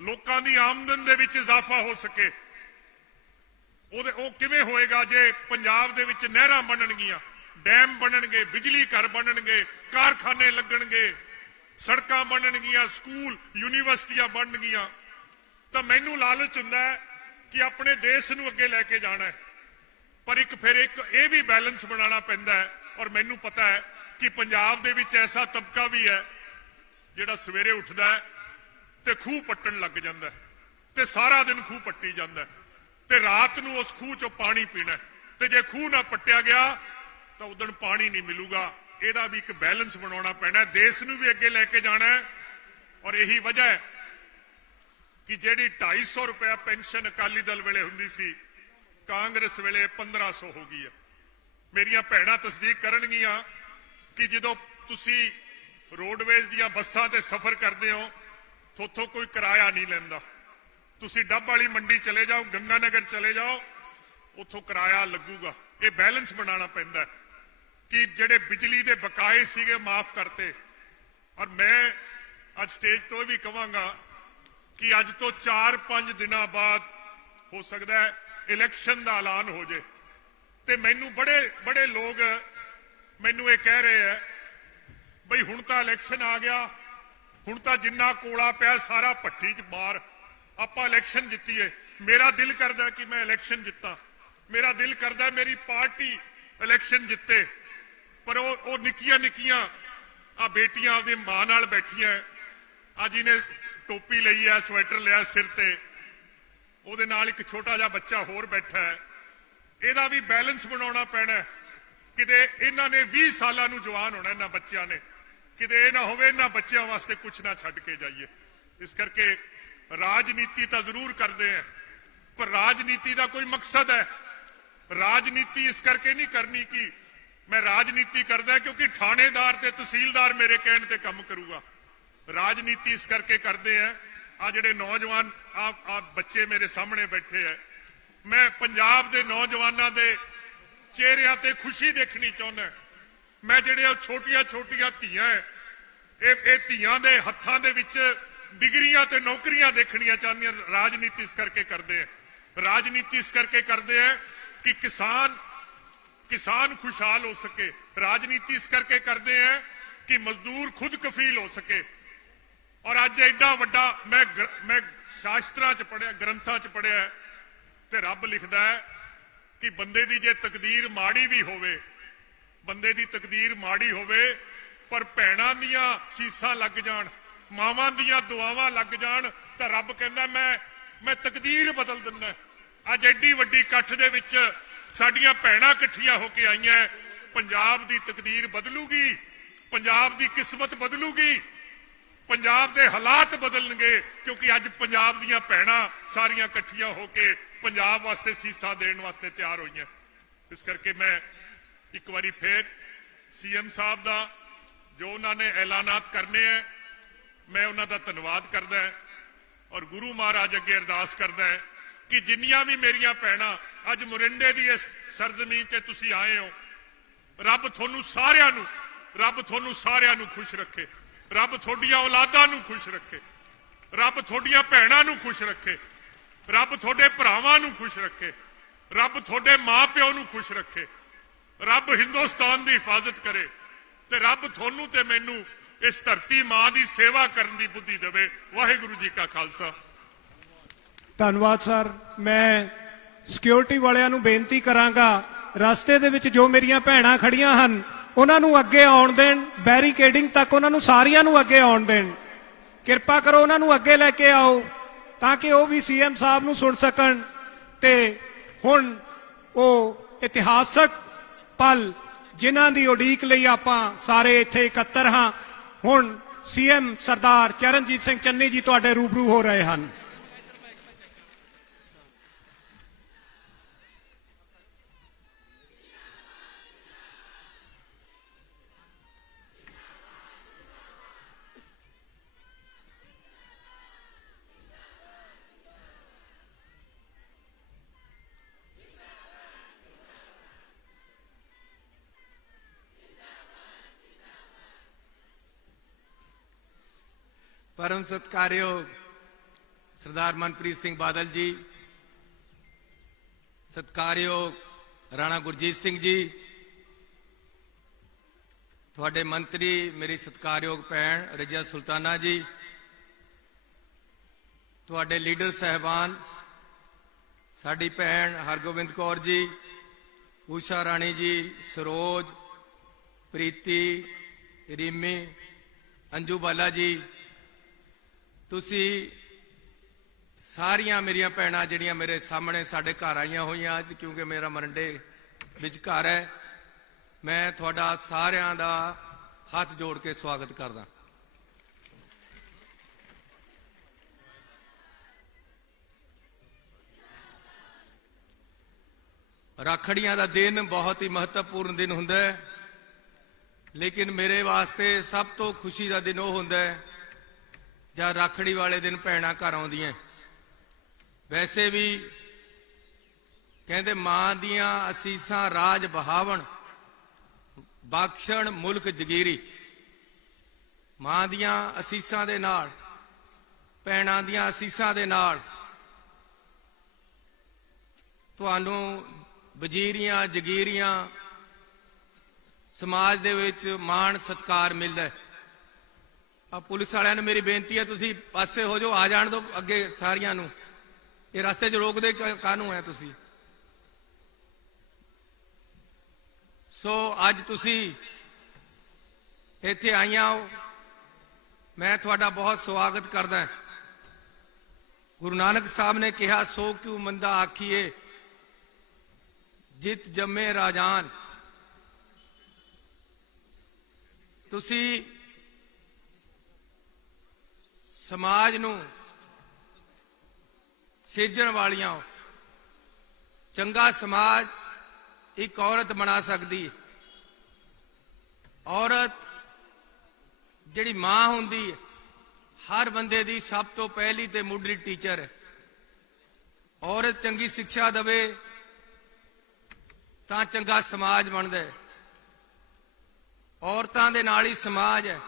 ਲੋਕਾਂ ਦੀ ਆਮਦਨ ਦੇ ਵਿੱਚ ਇਜ਼ਾਫਾ ਹੋ ਸਕੇ। ਉਹ ਕਿਵੇਂ ਹੋਏਗਾ ਜੇ ਪੰਜਾਬ ਦੇ ਵਿੱਚ ਨਹਿਰਾਂ ਬਣਨਗੀਆਂ, ਡੈਮ ਬਣਨਗੇ, ਬਿਜਲੀ ਘਰ ਬਣਨਗੇ, ਕਾਰਖਾਨੇ ਲੱਗਣਗੇ, ਸੜਕਾਂ ਬਣਨਗੀਆਂ, ਸਕੂਲ ਯੂਨੀਵਰਸਿਟੀਆਂ ਬਣਨਗੀਆਂ, ਤਾਂ ਮੈਨੂੰ ਲਾਲਚ ਹੁੰਦਾ ਹੈ ਕਿ ਆਪਣੇ ਦੇਸ਼ ਨੂੰ ਅੱਗੇ ਲੈ ਕੇ ਜਾਣਾ ਹੈ। ਪਰ ਫਿਰ ਇਹ ਵੀ ਬੈਲੈਂਸ ਬਣਾਉਣਾ ਪੈਂਦਾ ਹੈ। ਔਰ ਮੈਨੂੰ ਪਤਾ ਹੈ ਕਿ ਪੰਜਾਬ ਦੇ ਵਿੱਚ ਐਸਾ ਤਬਕਾ ਵੀ ਹੈ ਜਿਹੜਾ ਸਵੇਰੇ ਉੱਠਦਾ ਹੈ ਤੇ ਖੂਹ ਪੱਟਣ ਲੱਗ ਜਾਂਦਾ ਹੈ ਤੇ ਸਾਰਾ ਦਿਨ ਖੂਹ ਪੱਟੀ ਜਾਂਦਾ ਹੈ ਤੇ ਰਾਤ ਨੂੰ ਉਸ ਖੂਹ ਚੋਂ ਪਾਣੀ ਪੀਣਾ, ਤੇ ਜੇ ਖੂਹ ਨਾ ਪੱਟਿਆ ਗਿਆ ਤਾਂ ਉਦੋਂ ਪਾਣੀ ਨਹੀਂ ਮਿਲੂਗਾ। ਇਹਦਾ ਵੀ ਇੱਕ ਬੈਲੈਂਸ ਬਣਾਉਣਾ ਪੈਣਾ, ਦੇਸ਼ ਨੂੰ ਵੀ ਅੱਗੇ ਲੈ ਕੇ ਜਾਣਾ ਹੈ। ਔਰ ਇਹੀ ਵਜ੍ਹਾ ਹੈ ਕਿ ਜਿਹੜੀ 250 ਰੁਪਇਆ ਪੈਨਸ਼ਨ ਅਕਾਲੀ ਦਲ ਵੇਲੇ ਹੁੰਦੀ ਸੀ, ਕਾਂਗਰਸ ਵੇਲੇ 1500 ਹੋ ਗਈ ਹੈ। ਮੇਰੀਆਂ ਭੈਣਾਂ ਤਸਦੀਕ ਕਰਨਗੀਆਂ ਕਿ ਜਦੋਂ ਤੁਸੀਂ ਰੋਡਵੇਜ਼ ਦੀਆਂ ਬੱਸਾਂ ਤੇ ਸਫ਼ਰ ਕਰਦੇ ਹੋ ਥੋਥੋਂ ਕੋਈ ਕਿਰਾਇਆ ਨਹੀਂ ਲੈਂਦਾ। ਤੁਸੀਂ ਡੱਬ ਵਾਲੀ ਮੰਡੀ ਚਲੇ ਜਾਓ, ਗੰਗਾ ਨਗਰ ਚਲੇ ਜਾਓ, ਉੱਥੋਂ ਕਿਰਾਇਆ ਲੱਗੂਗਾ। ਇਹ ਬੈਲੈਂਸ ਬਣਾਉਣਾ ਪੈਂਦਾ ਕਿ ਜਿਹੜੇ ਬਿਜਲੀ ਦੇ ਬਕਾਏ ਸੀਗੇ ਮਾਫ ਕਰਤੇ। ਔਰ ਮੈਂ ਅੱਜ ਸਟੇਜ ਤੋਂ ਵੀ ਕਹਾਂਗਾ कि अज तो 4-5 दिनों बाद हो सकता है इलैक्शन का ऐलान हो जाए। ते मैनू बड़े बड़े लोग मैनू ये कह रहे हैं बई हुण तां इलैक्शन आ गया, हुण तां जिन्ना कोला पिया सारा भट्ठी च मार, आपां इलैक्शन जित्तीए। मेरा दिल करदा कि मैं इलैक्शन जित्ता, मेरा दिल करदा मेरी पार्टी इलैक्शन जित्ते, पर वो निक्कियां निक्कियां आ बेटियां आपदी मां नाल बैठियां, अज इन्हें टोपी लई है, स्वेटर लिया सिर ते, ਉਹਦੇ ਨਾਲ ਇੱਕ ਛੋਟਾ ਜਿਹਾ ਬੱਚਾ ਹੋਰ ਬੈਠਾ ਹੈ। ਇਹਦਾ ਵੀ ਬੈਲੈਂਸ ਬਣਾਉਣਾ ਪੈਣਾ। ਕਿਤੇ ਇਹਨਾਂ ਨੇ 20 ਸਾਲਾਂ ਨੂੰ ਜਵਾਨ ਹੋਣਾ, ਇਹਨਾਂ ਬੱਚਿਆਂ ਨੇ, ਕਿਤੇ ਇਹ ਨਾ ਹੋਵੇ ਇਹਨਾਂ ਬੱਚਿਆਂ ਵਾਸਤੇ ਕੁਝ ਨਾ ਛੱਡ ਕੇ ਜਾਈਏ। ਇਸ ਕਰਕੇ ਰਾਜਨੀਤੀ ਤਾਂ ਜ਼ਰੂਰ ਕਰਦੇ ਆ, ਪਰ ਰਾਜਨੀਤੀ ਦਾ ਕੋਈ ਮਕਸਦ ਹੈ। ਰਾਜਨੀਤੀ ਇਸ ਕਰਕੇ ਨਹੀਂ ਕਰਨੀ ਕਿ ਮੈਂ ਰਾਜਨੀਤੀ ਕਰਦਾ ਕਿਉਂਕਿ ਥਾਣੇਦਾਰ ਤੇ ਤਹਿਸੀਲਦਾਰ ਮੇਰੇ ਕਹਿਣ ਤੇ ਕੰਮ ਕਰੂਗਾ। ਰਾਜਨੀਤੀ ਇਸ ਕਰਕੇ ਕਰਦੇ ਆ, ਆ ਜਿਹੜੇ ਨੌਜਵਾਨ ਆ ਬੱਚੇ ਮੇਰੇ ਸਾਹਮਣੇ ਬੈਠੇ ਹੈ, ਮੈਂ ਪੰਜਾਬ ਦੇ ਨੌਜਵਾਨਾਂ ਦੇ ਚਿਹਰਿਆਂ ਤੇ ਖੁਸ਼ੀ ਦੇਖਣੀ ਚਾਹੁੰਦਾ। ਮੈਂ ਜਿਹੜੇ ਉਹ ਛੋਟੀਆਂ ਛੋਟੀਆਂ ਧੀਆਂ ਇਹ ਧੀਆਂ ਦੇ ਹੱਥਾਂ ਦੇ ਵਿੱਚ ਡਿਗਰੀਆਂ ਤੇ ਨੌਕਰੀਆਂ ਦੇਖਣੀਆਂ ਚਾਹੁੰਦੀਆਂ। ਰਾਜਨੀਤੀ ਇਸ ਕਰਕੇ ਕਰਦੇ ਆ, ਰਾਜਨੀਤੀ ਇਸ ਕਰਕੇ ਕਰਦੇ ਆ ਕਿ किसान खुशहाल हो सके। राजनीति इस करके करते हैं कि मजदूर खुद कफील हो सके। और अज एडा वड्डा मैं शास्त्रां च पढ़िया, ग्रंथां च पढ़िया ते रब लिखदा है कि बंदे दी जे तकदीर माड़ी भी होवे, बंदे दी तकदीर माड़ी होवे पर भैणां दियां सीसां लग जाण, मावां दियां दुआवां लग जाण तां रब कहंदा मैं तकदीर बदल दिंदा। अज एडी वड्डी इकट्ठ दे विच साडियां भैणां इकट्ठियां होके आईयां, पंजाब दी तकदीर बदलूगी, पंजाब दी किस्मत बदलूगी, पंजाब दे हालात बदलणगे क्योंकि अज पंजाब दीयां भैणां सारियां इकट्ठियां होके पंजाब वास्ते सीसां देण वास्ते तैयार होईयां। इस करके मैं एक बारी फिर सीएम साहब दा जो उन्होंने ऐलानात करने हैं मैं उन्हों का धन्यवाद करदा है और गुरु महाराज अगे अरदास करदा है कि जिन्नियां भी मेरियां भैणां अज मोरिंडे दी इस सरजमीन ते तुसीं आए हो, रब तुहानूं सारियां नूं खुश रखे, रब तुहाडीआं औलादां नूं खुश रखे, रब तुहाडीआं भैणां नूं खुश रखे, रब तुहाडे भरावां नूं खुश रखे, रब तुहाडे मां प्यो नूं खुश रखे, रब हिंदुस्तान की हिफाजत करे ते रब तुहानूं ते मैनूं इस धरती मां की सेवा करन दी बुद्धि देवे। वाहिगुरू जी का खालसा। ਧੰਨਵਾਦ ਸਰ। ਮੈਂ ਸਿਕਿਉਰਿਟੀ ਵਾਲਿਆਂ ਨੂੰ ਬੇਨਤੀ ਕਰਾਂਗਾ ਰਸਤੇ ਦੇ ਵਿੱਚ ਜੋ ਮੇਰੀਆਂ ਭੈਣਾਂ ਖੜੀਆਂ ਹਨ ਉਹਨਾਂ ਨੂੰ ਅੱਗੇ ਆਉਣ ਦੇਣ, ਬੈਰੀਕੇਡਿੰਗ ਤੱਕ ਉਹਨਾਂ ਨੂੰ ਸਾਰਿਆਂ ਨੂੰ ਅੱਗੇ ਆਉਣ ਦੇਣ। ਕਿਰਪਾ ਕਰੋ ਉਹਨਾਂ ਨੂੰ ਅੱਗੇ ਲੈ ਕੇ ਆਓ ਤਾਂ ਕਿ ਉਹ ਵੀ ਸੀਐਮ ਸਾਹਿਬ ਨੂੰ ਸੁਣ ਸਕਣ। ਤੇ ਹੁਣ ਉਹ ਇਤਿਹਾਸਕ ਪਲ ਜਿਨ੍ਹਾਂ ਦੀ ਉਡੀਕ ਲਈ ਆਪਾਂ ਸਾਰੇ ਇੱਥੇ ਇਕੱਤਰ ਹਾਂ, ਹੁਣ ਸੀਐਮ ਸਰਦਾਰ ਚਰਨਜੀਤ ਸਿੰਘ ਚੰਨੀ ਜੀ ਤੁਹਾਡੇ ਰੂਬਰੂ ਹੋ ਰਹੇ ਹਨ। परम सत्कारयोग सरदार मनप्रीत सिंह बादल जी, सत्कारयोग राणा गुरजीत सिंह जी, थोड़े मंत्री मेरी सत्कारयोग भैन रजिया सुल्ताना जी, थोड़े लीडर साहबान साड़ी भैन हरगोबिंद कौर जी, ऊषा राणी जी, सरोज, प्रीति, रिमी, अंजू बाला जी, तुसी सारियां मेरिया भैणां जिहड़ियां मेरे सामने साडे घर आईयां होईयां अज क्योंकि मेरा मरंडे विच घर है, मैं तुहाडा सारियां दा हाथ जोड़ के स्वागत करदा। राखड़ियां दा दिन बहुत ही महत्वपूर्ण दिन हुंदा है, लेकिन मेरे वास्ते सब तो खुशी का दिन वो हुंदा है ਜਾਂ राखड़ी वाले दिन भैणां घर आउंदियां। वैसे भी कहंदे मां दियां असीसां राज बहावण बख्शण मुल्क जगीरी। मां दियां असीसां दे नाल ਭੈਣਾਂ ਦੀਆਂ ਅਸੀਸਾਂ ਦੇ ਨਾਲ ਤੁਹਾਨੂੰ ਵਜ਼ੀਰੀਆਂ ਜਗੀਰੀਆਂ ਸਮਾਜ ਦੇ ਵਿੱਚ ਮਾਣ ਸਤਿਕਾਰ ਮਿਲਦਾ ਹੈ। ਆ ਪੁਲਿਸ ਵਾਲਿਆਂ ਨੂੰ ਮੇਰੀ ਬੇਨਤੀ ਹੈ, ਤੁਸੀਂ ਪਾਸੇ ਹੋ ਜਾਓ, ਆ ਜਾਣ ਦਿਓ ਅੱਗੇ ਸਾਰੀਆਂ ਨੂੰ। ਇਹ ਰਸਤੇ 'ਚ ਰੋਕਦੇ ਕਾਹਨੂੰ ਹੈ ਤੁਸੀਂ? ਸੋ ਅੱਜ ਤੁਸੀਂ ਇੱਥੇ ਆਈਆਂ ਹੋ, ਮੈਂ ਤੁਹਾਡਾ ਬਹੁਤ ਸਵਾਗਤ ਕਰਦਾ। ਗੁਰੂ ਨਾਨਕ ਸਾਹਿਬ ਨੇ ਕਿਹਾ, ਸੋ ਕਿਉ ਮੰਦਾ ਆਖੀਏ ਜਿਤ ਜੰਮੇ ਰਾਜਾਨ। ਤੁਸੀਂ ਸਮਾਜ ਨੂੰ ਸਿਰਜਣ ਵਾਲੀਆਂ ਹੋ। ਚੰਗਾ ਸਮਾਜ ਇੱਕ ਔਰਤ ਬਣਾ ਸਕਦੀ ਹੈ। ਔਰਤ ਜਿਹੜੀ ਮਾਂ ਹੁੰਦੀ ਹੈ, ਹਰ ਬੰਦੇ ਦੀ ਸਭ ਤੋਂ ਪਹਿਲੀ ਤੇ ਮੁੱਢਲੀ ਟੀਚਰ ਹੈ। ਔਰਤ ਚੰਗੀ ਸਿੱਖਿਆ ਦੇਵੇ ਤਾਂ ਚੰਗਾ ਸਮਾਜ ਬਣਦਾ ਹੈ। ਔਰਤਾਂ ਦੇ ਨਾਲ ਹੀ ਸਮਾਜ ਹੈ,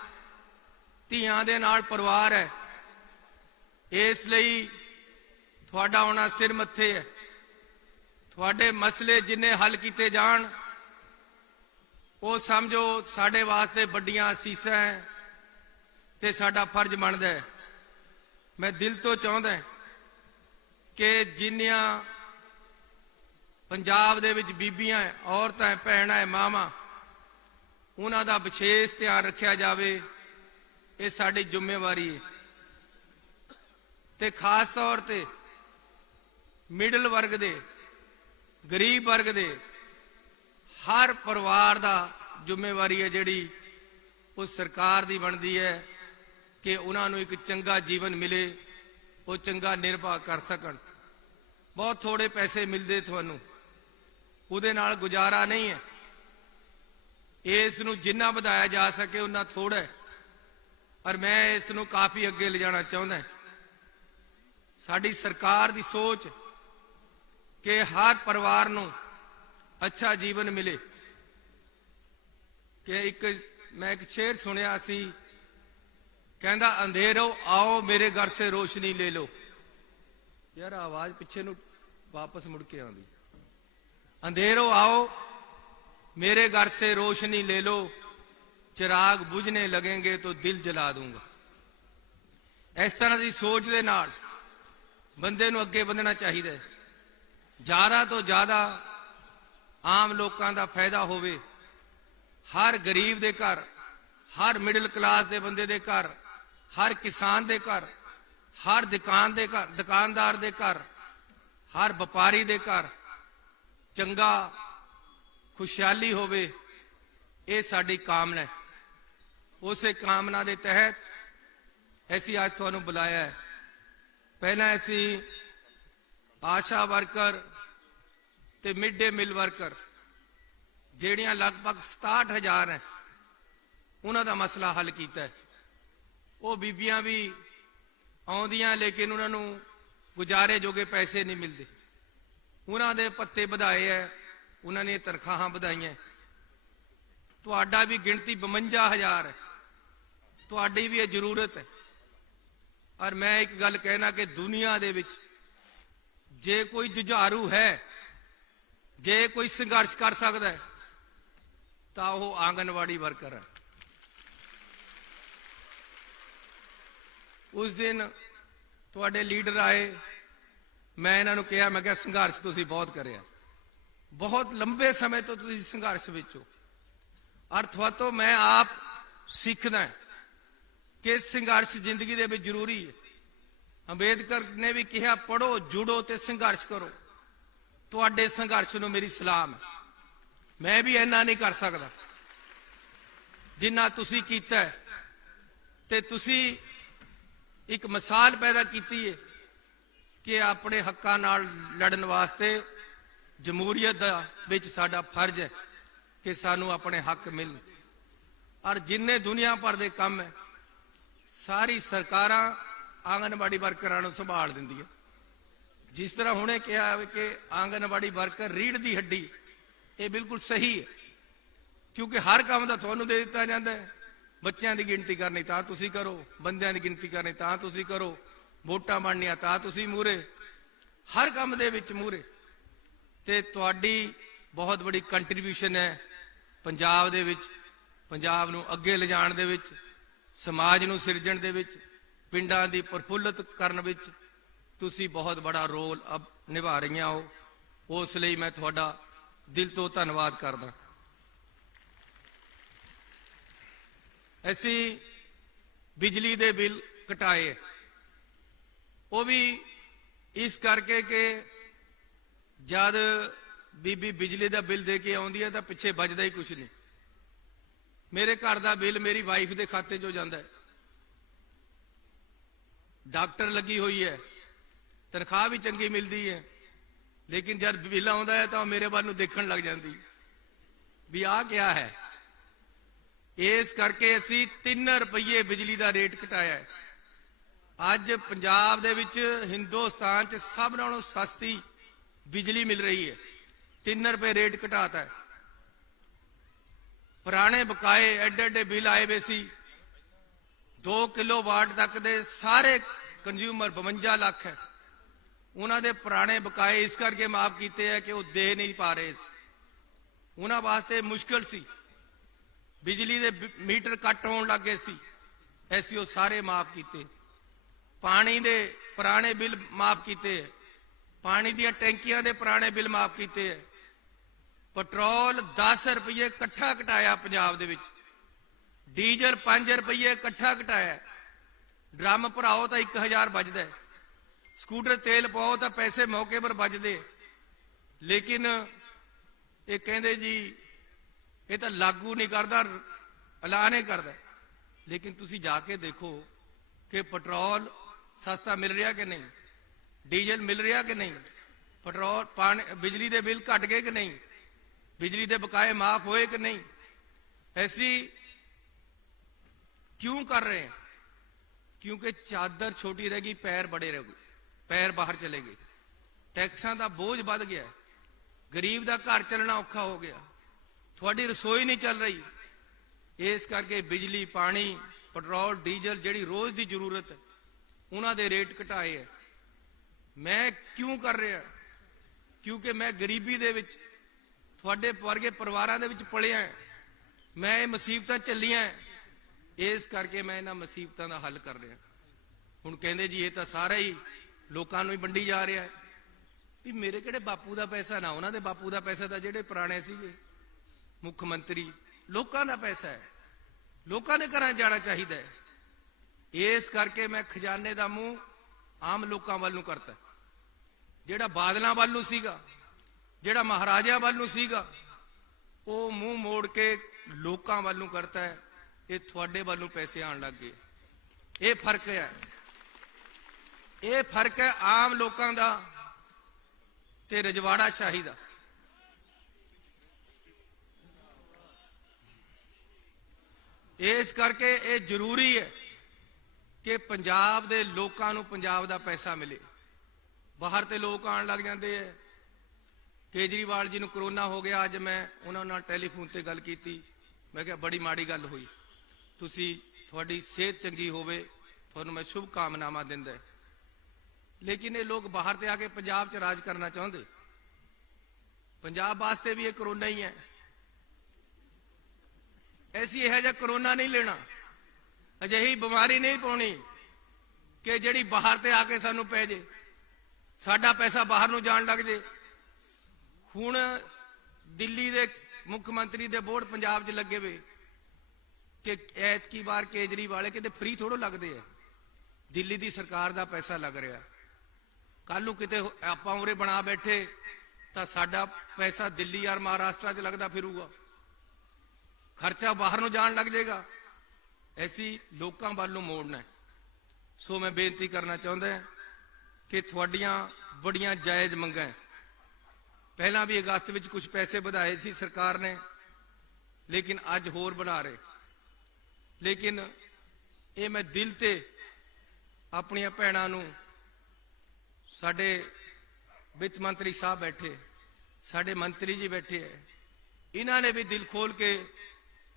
ਧੀਆਂ ਦੇ ਨਾਲ ਪਰਿਵਾਰ ਹੈ। ਇਸ ਲਈ ਤੁਹਾਡਾ ਆਉਣਾ ਸਿਰ ਮੱਥੇ ਹੈ। ਤੁਹਾਡੇ ਮਸਲੇ ਜਿੰਨੇ ਹੱਲ ਕੀਤੇ ਜਾਣ, ਉਹ ਸਮਝੋ ਸਾਡੇ ਵਾਸਤੇ ਵੱਡੀਆਂ ਅਸੀਸਾਂ ਹੈ ਤੇ ਸਾਡਾ ਫਰਜ਼ ਬਣਦਾ ਹੈ। ਮੈਂ ਦਿਲ ਤੋਂ ਚਾਹੁੰਦਾ ਕਿ ਜਿੰਨੀਆਂ ਪੰਜਾਬ ਦੇ ਵਿੱਚ ਬੀਬੀਆਂ ਹੈ, ਔਰਤਾਂ ਹੈ, ਭੈਣਾਂ ਹੈ, ਮਾਵਾਂ, ਉਹਨਾਂ ਦਾ ਵਿਸ਼ੇਸ਼ ਧਿਆਨ ਰੱਖਿਆ ਜਾਵੇ। ਇਹ ਸਾਡੀ ਜ਼ਿੰਮੇਵਾਰੀ ਹੈ। ਤੇ ਖਾਸ ਤੌਰ ਤੇ ਮਿਡਲ ਵਰਗ ਦੇ, ਗਰੀਬ ਵਰਗ ਦੇ, ਹਰ ਪਰਿਵਾਰ ਦਾ ਜ਼ਿੰਮੇਵਾਰੀ ਹੈ ਜਿਹੜੀ ਉਹ ਸਰਕਾਰ ਦੀ ਬਣਦੀ ਹੈ ਕਿ ਉਹਨਾਂ ਨੂੰ ਇੱਕ ਚੰਗਾ ਜੀਵਨ ਮਿਲੇ, ਉਹ ਚੰਗਾ ਨਿਰਵਾਹ ਕਰ ਸਕਣ। ਬਹੁਤ ਥੋੜੇ ਪੈਸੇ ਮਿਲਦੇ ਤੁਹਾਨੂੰ, ਉਹਦੇ ਨਾਲ ਗੁਜ਼ਾਰਾ ਨਹੀਂ ਹੈ। ਇਸ ਨੂੰ ਜਿੰਨਾ ਵਧਾਇਆ ਜਾ ਸਕੇ ਉਨਾ ਥੋੜਾ ਹੈ, ਪਰ ਮੈਂ ਇਸ ਨੂੰ ਕਾਫੀ ਅੱਗੇ ਲਿਜਾਣਾ ਚਾਹੁੰਦਾ। ਸਾਡੀ ਸਰਕਾਰ ਦੀ ਸੋਚ ਕਿ ਹਰ ਪਰਿਵਾਰ ਨੂੰ ਅੱਛਾ ਜੀਵਨ ਮਿਲੇ। ਕਿ ਮੈਂ ਇੱਕ ਸ਼ੇਰ ਸੁਣਿਆ ਸੀ, ਕਹਿੰਦਾ ਅੰਧੇਰੋ ਆਓ ਮੇਰੇ ਘਰ ਸੇ ਰੋਸ਼ਨੀ ਲੈ ਲੋ। ਯਾਰ ਆਵਾਜ਼ ਪਿੱਛੇ ਨੂੰ ਵਾਪਸ ਮੁੜ ਕੇ ਆਉਂਦੀ। अंधेरो आओ मेरे घर से रोशनी ले लो, चिराग बुझने लगेंगे तो दिल जला दूंगा। इस तरह की सोच दे नाल बंदे नूं अगे बढ़ना चाहिए। ज्यादा तो ज्यादा आम लोगों का फायदा होवे। हर गरीब दे घर, हर मिडिल क्लास दे बंदे दे घर, हर किसान दे घर, हर दुकान दे घर, दुकानदार दे घर, हर व्यापारी दे घर चंगा खुशहाली होवे, ये साडी कामना है। उस कामना के तहत ऐसी आज तुहानूं बुलाया है। पहला ऐसी आशा वर्कर ते मिड डे मील वर्कर ਜਿਹੜੀਆਂ लगभग 67,000 है, ਉਹਨਾਂ ਦਾ ਮਸਲਾ हल किया है। ਉਹ ਬੀਬੀਆਂ भी ਆਉਂਦੀਆਂ लेकिन ਉਹਨਾਂ ਨੂੰ ਗੁਜ਼ਾਰੇ ਜੋਗੇ ਪੈਸੇ नहीं मिलते। ਉਹਨਾਂ ਦੇ ਪੱਤੇ ਵਧਾਏ ਹੈ, ਉਹਨਾਂ ਨੇ ਤਨਖਾਹਾਂ ਵਧਾਈਆਂ। ਤੁਹਾਡਾ ਵੀ ਗਿਣਤੀ 52,000 ਹੈ, ਤੁਹਾਡੀ ਵੀ ਇਹ ਜ਼ਰੂਰਤ ਹੈ। ਔਰ ਮੈਂ ਇੱਕ ਗੱਲ ਕਹਿਣਾ ਕਿ ਦੁਨੀਆ ਦੇ ਵਿੱਚ ਜੇ ਕੋਈ ਜੁਝਾਰੂ ਹੈ, ਜੇ ਕੋਈ ਸੰਘਰਸ਼ ਕਰ ਸਕਦਾ ਹੈ ਤਾਂ ਉਹ ਆਂਗਨਵਾੜੀ ਵਰਕਰ ਹੈ। ਉਸ ਦਿਨ ਤੁਹਾਡੇ ਲੀਡਰ ਆਏ, ਮੈਂ ਇਹਨਾਂ ਨੂੰ ਕਿਹਾ, ਮੈਂ ਕਿਹਾ ਸੰਘਰਸ਼ ਤੁਸੀਂ ਬਹੁਤ ਕਰਿਆ, ਬਹੁਤ ਲੰਬੇ ਸਮੇਂ ਤੋਂ ਤੁਸੀਂ ਸੰਘਰਸ਼ ਵਿੱਚ ਹੋ। ਔਰ ਤੁਹਾਤੋਂ ਮੈਂ ਆਪ ਸਿੱਖਦਾ ਕਿ ਸੰਘਰਸ਼ ਜ਼ਿੰਦਗੀ ਦੇ ਵਿੱਚ ਜ਼ਰੂਰੀ ਹੈ। ਅੰਬੇਦਕਰ ਨੇ ਵੀ ਕਿਹਾ, ਪੜੋ, ਜੁੜੋ ਤੇ ਸੰਘਰਸ਼ ਕਰੋ। ਤੁਹਾਡੇ ਸੰਘਰਸ਼ ਨੂੰ ਮੇਰੀ ਸਲਾਮ ਹੈ। ਮੈਂ ਵੀ ਇੰਨਾ ਨਹੀਂ ਕਰ ਸਕਦਾ ਜਿੰਨਾ ਤੁਸੀਂ ਕੀਤਾ ਹੈ। ਤੇ ਤੁਸੀਂ ਇੱਕ ਮਿਸਾਲ ਪੈਦਾ ਕੀਤੀ ਹੈ कि अपने हक्कां नाल लड़न वास्ते जमहूरीयत विच साडा फर्ज है कि सानू अपने हक मिलन। और जिन्ने दुनिया भर दे काम है सारी सरकारां आंगनवाड़ी वर्करां नूं संभाल दिंदी है। जिस तरह हुणे कहा कि आंगनवाड़ी वर्कर रीढ़ दी हड्डी, ये बिल्कुल सही है, क्योंकि हर काम दा तुहानूं दे दित्ता जांदा है। बच्चों की गिनती करनी तां तुसीं करो, बंदियां की गिनती करनी तां तुसीं करो, ਵੋਟਾਂ ਬਣਨੀਆਂ ਤਾਂ ਤੁਸੀਂ ਮੂਹਰੇ, ਹਰ ਕੰਮ ਦੇ ਵਿੱਚ ਮੂਹਰੇ। ਤੇ ਤੁਹਾਡੀ ਬਹੁਤ ਬੜੀ ਕੰਟਰੀਬਿਊਸ਼ਨ ਹੈ ਪੰਜਾਬ ਦੇ ਵਿੱਚ, ਪੰਜਾਬ ਨੂੰ ਅੱਗੇ ਲਿਜਾਣ ਦੇ ਵਿੱਚ, ਸਮਾਜ ਨੂੰ ਸਿਰਜਣ ਦੇ ਵਿੱਚ, ਪਿੰਡਾਂ ਦੀ ਪ੍ਰਫੁੱਲਤ ਕਰਨ ਵਿੱਚ ਤੁਸੀਂ ਬਹੁਤ ਬੜਾ ਰੋਲ ਨਿਭਾ ਰਹੀਆਂ ਹੋ। ਉਸ ਲਈ ਮੈਂ ਤੁਹਾਡਾ ਦਿਲ ਤੋਂ ਧੰਨਵਾਦ ਕਰਦਾ। ਅਸੀਂ ਬਿਜਲੀ ਦੇ ਬਿੱਲ ਘਟਾਏ, ਉਹ ਵੀ ਇਸ ਕਰਕੇ ਕਿ ਜਦ ਬੀਬੀ ਬਿਜਲੀ ਦਾ ਬਿੱਲ ਦੇ ਕੇ ਆਉਂਦੀ ਹੈ ਤਾਂ ਪਿੱਛੇ ਬਚਦਾ ਹੀ ਕੁਝ ਨਹੀਂ। ਮੇਰੇ ਘਰ ਦਾ ਬਿੱਲ ਮੇਰੀ ਵਾਈਫ ਦੇ ਖਾਤੇ 'ਚੋਂ ਜਾਂਦਾ ਹੈ, ਡਾਕਟਰ ਲੱਗੀ ਹੋਈ ਹੈ, ਤਨਖਾਹ ਵੀ ਚੰਗੀ ਮਿਲਦੀ ਹੈ, ਲੇਕਿਨ ਜਦ ਬਿੱਲ ਆਉਂਦਾ ਹੈ ਤਾਂ ਉਹ ਮੇਰੇ ਵੱਲ ਨੂੰ ਦੇਖਣ ਲੱਗ ਜਾਂਦੀ ਵੀ ਆਹ ਕਿਆ ਹੈ। ਇਸ ਕਰਕੇ ਅਸੀਂ 3 ਰੁਪਏ ਬਿਜਲੀ ਦਾ ਰੇਟ ਘਟਾਇਆ ਹੈ। ਅੱਜ ਪੰਜਾਬ ਦੇ ਵਿੱਚ ਹਿੰਦੁਸਤਾਨ 'ਚ ਸਭ ਨਾਲੋਂ ਸਸਤੀ ਬਿਜਲੀ ਮਿਲ ਰਹੀ ਹੈ। 3 ਰੁਪਏ ਰੇਟ ਘਟਾਤਾ ਹੈ। ਪੁਰਾਣੇ ਬਕਾਏ ਐਡੇ ਐਡੇ ਬਿੱਲ ਆਏ ਵੇ ਸੀ, 2 ਕਿਲੋਵਾਟ ਤੱਕ ਦੇ ਸਾਰੇ ਕੰਜ਼ਿਊਮਰ 52 ਲੱਖ ਹੈ, ਉਹਨਾਂ ਦੇ ਪੁਰਾਣੇ ਬਕਾਏ ਇਸ ਕਰਕੇ ਮਾਫ ਕੀਤੇ ਹੈ ਕਿ ਉਹ ਦੇ ਨਹੀਂ ਪਾ ਰਹੇ ਸੀ, ਉਹਨਾਂ ਵਾਸਤੇ ਮੁਸ਼ਕਲ ਸੀ। ਬਿਜਲੀ ਦੇ ਮੀਟਰ ਕੱਟ ਹੋਣ ਲੱਗੇ ਸੀ, ਐਸੀ ਉਹ ਸਾਰੇ ਮਾਫ ਕੀਤੇ। ਪਾਣੀ ਦੇ ਪੁਰਾਣੇ ਬਿੱਲ ਮਾਫ ਕੀਤੇ, ਪਾਣੀ ਦੀਆਂ ਟੈਂਕੀਆਂ ਦੇ ਪੁਰਾਣੇ ਬਿੱਲ ਮਾਫ ਕੀਤੇ। ਪੈਟਰੋਲ 10 ਰੁਪਏ ਇਕੱਠਾ ਘਟਾਇਆ ਪੰਜਾਬ ਦੇ ਵਿੱਚ, ਡੀਜ਼ਲ 5 ਰੁਪਏ ਇਕੱਠਾ ਘਟਾਇਆ। ਡਰਮ ਭਰਾਓ ਤਾਂ 1000 ਬਚਦਾ ਹੈ, ਸਕੂਟਰ ਤੇਲ ਪਾਓ ਤਾਂ ਪੈਸੇ ਮੌਕੇ ਪਰ ਬਚਦੇ। ਲੇਕਿਨ ਇਹ ਕਹਿੰਦੇ ਜੀ ਇਹ ਤਾਂ ਲਾਗੂ ਨਹੀਂ ਕਰਦਾ, ਐਲਾਨ ਹੀ ਕਰਦਾ। ਲੇਕਿਨ ਤੁਸੀਂ ਜਾ ਕੇ ਦੇਖੋ ਕਿ ਪੈਟਰੋਲ ਸਸਤਾ ਮਿਲ ਰਿਹਾ ਕਿ ਨਹੀਂ, ਡੀਜ਼ਲ ਮਿਲ ਰਿਹਾ ਕਿ ਨਹੀਂ, ਪੈਟਰੋਲ ਪਾਣੀ ਬਿਜਲੀ ਦੇ ਬਿੱਲ ਘਟ ਗਏ ਕਿ ਨਹੀਂ, ਬਿਜਲੀ ਦੇ ਬਕਾਏ ਮਾਫ ਹੋਏ ਕਿ ਨਹੀਂ। ਐਸੀ ਕਿਉਂ ਕਰ ਰਹੇ हैं? क्योंकि चादर छोटी रह गई, पैर बड़े रह गए, पैर बाहर चले गए, टैक्सां का बोझ बढ़ गया, गरीब का घर चलना औखा हो गया, थोड़ी रसोई नहीं चल रही। इस करके बिजली पानी पेट्रोल डीजल जिहड़ी रोज की जरूरत है उन्हां दे रेट घटाए है। मैं क्यों कर रहा? क्योंकि मैं गरीबी दे विच थोड़े वर्गे परिवारां दे विच पलिया, मैं ये मुसीबतां झल्लियां, इस करके मैं इन्हां मुसीबतां दा हल कर रहा। हुण कहंदे जी ये तां सारा ही लोकां नूं ही वंडी जा रहा है। भी मेरे किहड़े बापू दा पैसा ना, उन्हां दे बापू दा पैसा तां जिहड़े पुराणे सीगे मुख मंत्री, लोकां दा पैसा है, लोकां दे घरां जाना चाहिदा है। इस करके मैं खजाने दा मूंह आम लोकां वल नूं करता, जिहड़ा बादलां वल नूं सीगा, जिहड़ा महाराजा वल नूं सीगा, वो मूंह मोड़ के लोकां वल नूं करता है। ये थोड़े वालों पैसे आने लग गए, ये फर्क है, ये फर्क है आम लोगों का ते रजवाड़ा शाही का। इस करके ये जरूरी है कि पंजाब दे लोकां नूं पंजाब दा पैसा मिले। बाहर ते लोग आने लग जाते हैं। केजरीवाल जी नूं कोरोना हो गया, अज मैं उन्होंने नाल टैलीफोन ते गल कीती, मैं कहा बड़ी माड़ी गल हुई, तुसी थोड़ी सेहत चंगी होवे, तुहानूं मैं शुभ कामनावां दिंदा। लेकिन ये लोग बाहर ते आके पंजाब च राज करना चाहते, पंजाब वास्ते भी ये कोरोना ही है। ऐसी यह जा कोरोना नहीं लेना, अजिही बीमारी नहीं पाउणी कि जिहड़ी बाहर ते आके सानू पै जे, साडा पैसा बाहर नूं जाण लग जे। हुण दिल्ली दे मुख मंत्री दे बोर्ड पंजाब च लगे वे कि ऐतकी बार केजरीवाल किते फ्री थोड़ो लगते हैं, दिल्ली दी सरकार दा पैसा लग रहा। कल नूं किते आपां उरे बना बैठे तां साडा पैसा दिल्ली और महाराष्ट्र च लगदा फिरूगा, खर्चा बाहर नूं जाण लग जाएगा। ऐसी लोकां वल नूं मोड़ना है। सो मैं बेनती करना चाहुंदा कि तुहाडीआं बड़ियां जायज़ मंगां, पहला भी अगस्त विच कुछ पैसे वधाए सी सरकार ने, लेकिन अज होर बना रहे। लेकिन ये मैं दिल ते अपनियां भैणां नूं, साडे वित्त मंत्री साहब बैठे, साडे मंत्री जी बैठे है, इन्हां ने भी दिल खोल के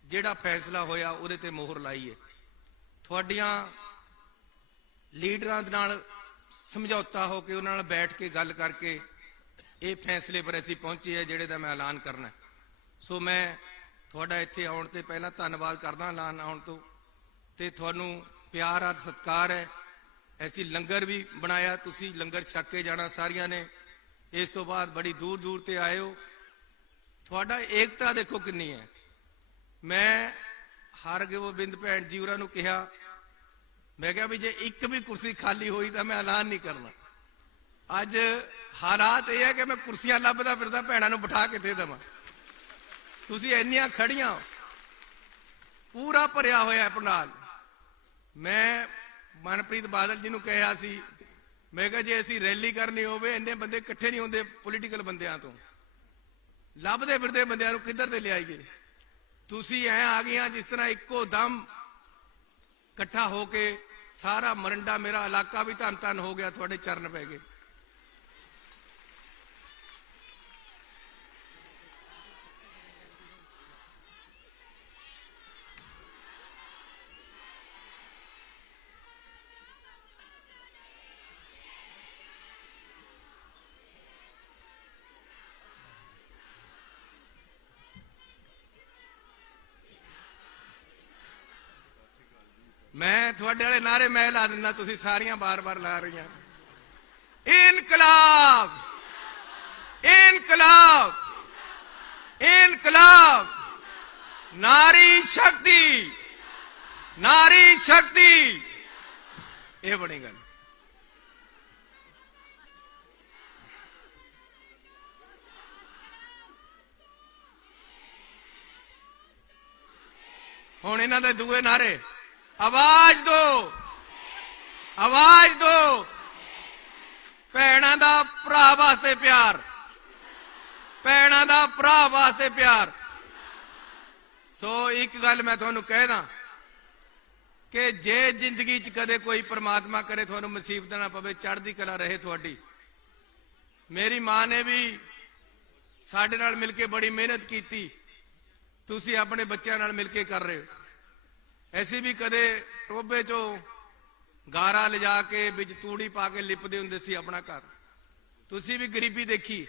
जिहड़ा फैसला होया उहदे ते मोहर लाई है। तुहाडीआं लीडरां दे नाल ਸਮਝੌਤਾ ਹੋ ਕੇ ਉਹਨਾਂ ਨਾਲ ਬੈਠ ਕੇ ਗੱਲ ਕਰਕੇ ਇਹ ਫੈਸਲੇ ਪਰ ਅਸੀਂ ਪਹੁੰਚੇ ਆ ਜਿਹੜੇ ਦਾ ਮੈਂ ਐਲਾਨ ਕਰਨਾ। ਸੋ ਮੈਂ ਤੁਹਾਡਾ ਇੱਥੇ ਆਉਣ ਤੇ ਪਹਿਲਾਂ ਧੰਨਵਾਦ ਕਰਦਾ ਐਲਾਨ ਆਉਣ ਤੋਂ, ਤੇ ਤੁਹਾਨੂੰ ਪਿਆਰ ਅਤੇ ਸਤਿਕਾਰ ਹੈ। ਅਸੀਂ ਲੰਗਰ ਵੀ ਬਣਾਇਆ, ਤੁਸੀਂ ਲੰਗਰ ਛਕ ਕੇ ਜਾਣਾ ਸਾਰਿਆਂ ਨੇ। ਇਸ ਤੋਂ ਬਾਅਦ ਬੜੀ ਦੂਰ ਦੂਰ ਤੇ ਆਏ ਹੋ, ਤੁਹਾਡਾ ਏਕਤਾ ਦੇਖੋ ਕਿੰਨੀ ਹੈ। ਮੈਂ ਹਰਗੋਬਿੰਦ ਭੈਣ ਜੀ ਹੋਰਾਂ ਨੂੰ ਕਿਹਾ, ਮੈਂ ਕਿਹਾ ਵੀ ਜੇ ਇੱਕ ਵੀ ਕੁਰਸੀ ਖਾਲੀ ਹੋਈ ਤਾਂ ਮੈਂ ਐਲਾਨ ਨਹੀਂ ਕਰਨਾ। ਅੱਜ ਹਾਲਾਤ ਇਹ ਹੈ ਕਿ ਮੈਂ ਕੁਰਸੀਆਂ ਲੱਭਦਾ ਫਿਰਦਾ ਭੈਣਾਂ ਨੂੰ ਬਿਠਾ ਕੇ ਦੇ ਦੇਵਾਂ। ਤੁਸੀਂ ਇੰਨੀਆਂ ਖੜੀਆਂ, ਪੂਰਾ ਭਰਿਆ ਹੋਇਆ ਹੈ ਪੰਡਾਲ। ਮੈਂ ਮਨਪ੍ਰੀਤ ਬਾਦਲ ਜੀ ਨੂੰ ਕਿਹਾ ਸੀ, ਮੈਂ ਕਿਹਾ ਜੇ ਅਸੀਂ ਰੈਲੀ ਕਰਨੀ ਹੋਵੇ ਇੰਨੇ ਬੰਦੇ ਇਕੱਠੇ ਨਹੀਂ ਹੁੰਦੇ ਪੋਲੀਟੀਕਲ ਬੰਦਿਆਂ ਤੋਂ, ਲੱਭਦੇ ਫਿਰਦੇ ਬੰਦਿਆਂ ਨੂੰ ਕਿੱਧਰ ਤੇ ਲਿਆਈਏ। ਤੁਸੀਂ ਐ ਆ ਗਈਆਂ ਜਿਸ ਤਰ੍ਹਾਂ ਇੱਕੋ ਦਮ ਇਕੱਠਾ ਹੋ ਕੇ ਸਾਰਾ ਮਰੰਡਾ ਮੇਰਾ ਇਲਾਕਾ ਵੀ ਧੰਨ ਧੰਨ ਹੋ ਗਿਆ, ਤੁਹਾਡੇ ਚਰਨ ਪੈ ਗਏ। ਮੈਂ ਤੁਹਾਡੇ ਵਾਲੇ ਨਾਰੇ ਮੈਂ ਲਾ ਦਿੰਦਾ, ਤੁਸੀਂ ਸਾਰੀਆਂ ਬਾਰ-ਬਾਰ ਲਾ ਰਹੀਆਂ। ਇਨਕਲਾਬ ਇਨਕਲਾਬ ਇਨਕਲਾਬ, ਨਾਰੀ ਸ਼ਕਤੀ ਨਾਰੀ ਸ਼ਕਤੀ, ਇਹ ਬਣੀ ਗੱਲ। ਹੁਣ ਇਹਨਾਂ ਦੇ ਦੂਏ ਨਾਰੇ, ਆਵਾਜ਼ ਦੋ ਆਵਾਜ਼ ਦੋ, ਭੈਣਾਂ ਦਾ ਭਰਾ ਵਾਸਤੇ ਪਿਆਰ, ਭੈਣਾਂ ਦਾ ਭਰਾ ਵਾਸਤੇ ਪਿਆਰ। ਸੋ ਇੱਕ ਗੱਲ ਮੈਂ ਤੁਹਾਨੂੰ ਕਹਿਦਾ ਕਿ ਜੇ ਜ਼ਿੰਦਗੀ 'ਚ ਕਦੇ ਕੋਈ ਪ੍ਰਮਾਤਮਾ ਕਰੇ ਤੁਹਾਨੂੰ ਮੁਸੀਬਤ ਨਾ ਪਵੇ, ਚੜ੍ਹਦੀ ਕਲਾ ਰਹੇ ਤੁਹਾਡੀ। ਮੇਰੀ ਮਾਂ ਨੇ ਵੀ ਸਾਡੇ ਨਾਲ ਮਿਲ ਕੇ ਬੜੀ ਮਿਹਨਤ ਕੀਤੀ, ਤੁਸੀਂ ਆਪਣੇ ਬੱਚਿਆਂ ਨਾਲ ਮਿਲ ਕੇ ਕਰ ਰਹੇ ਹੋ। ਅਸੀਂ ਵੀ ਕਦੇ ਟੋਬੇ 'ਚੋਂ ਗਾਰਾ ਲਿਜਾ ਕੇ ਵਿੱਚ ਤੂੜੀ ਪਾ ਕੇ ਲਿਪਦੇ ਹੁੰਦੇ ਸੀ ਆਪਣਾ ਘਰ, ਤੁਸੀਂ ਵੀ ਗਰੀਬੀ ਦੇਖੀ।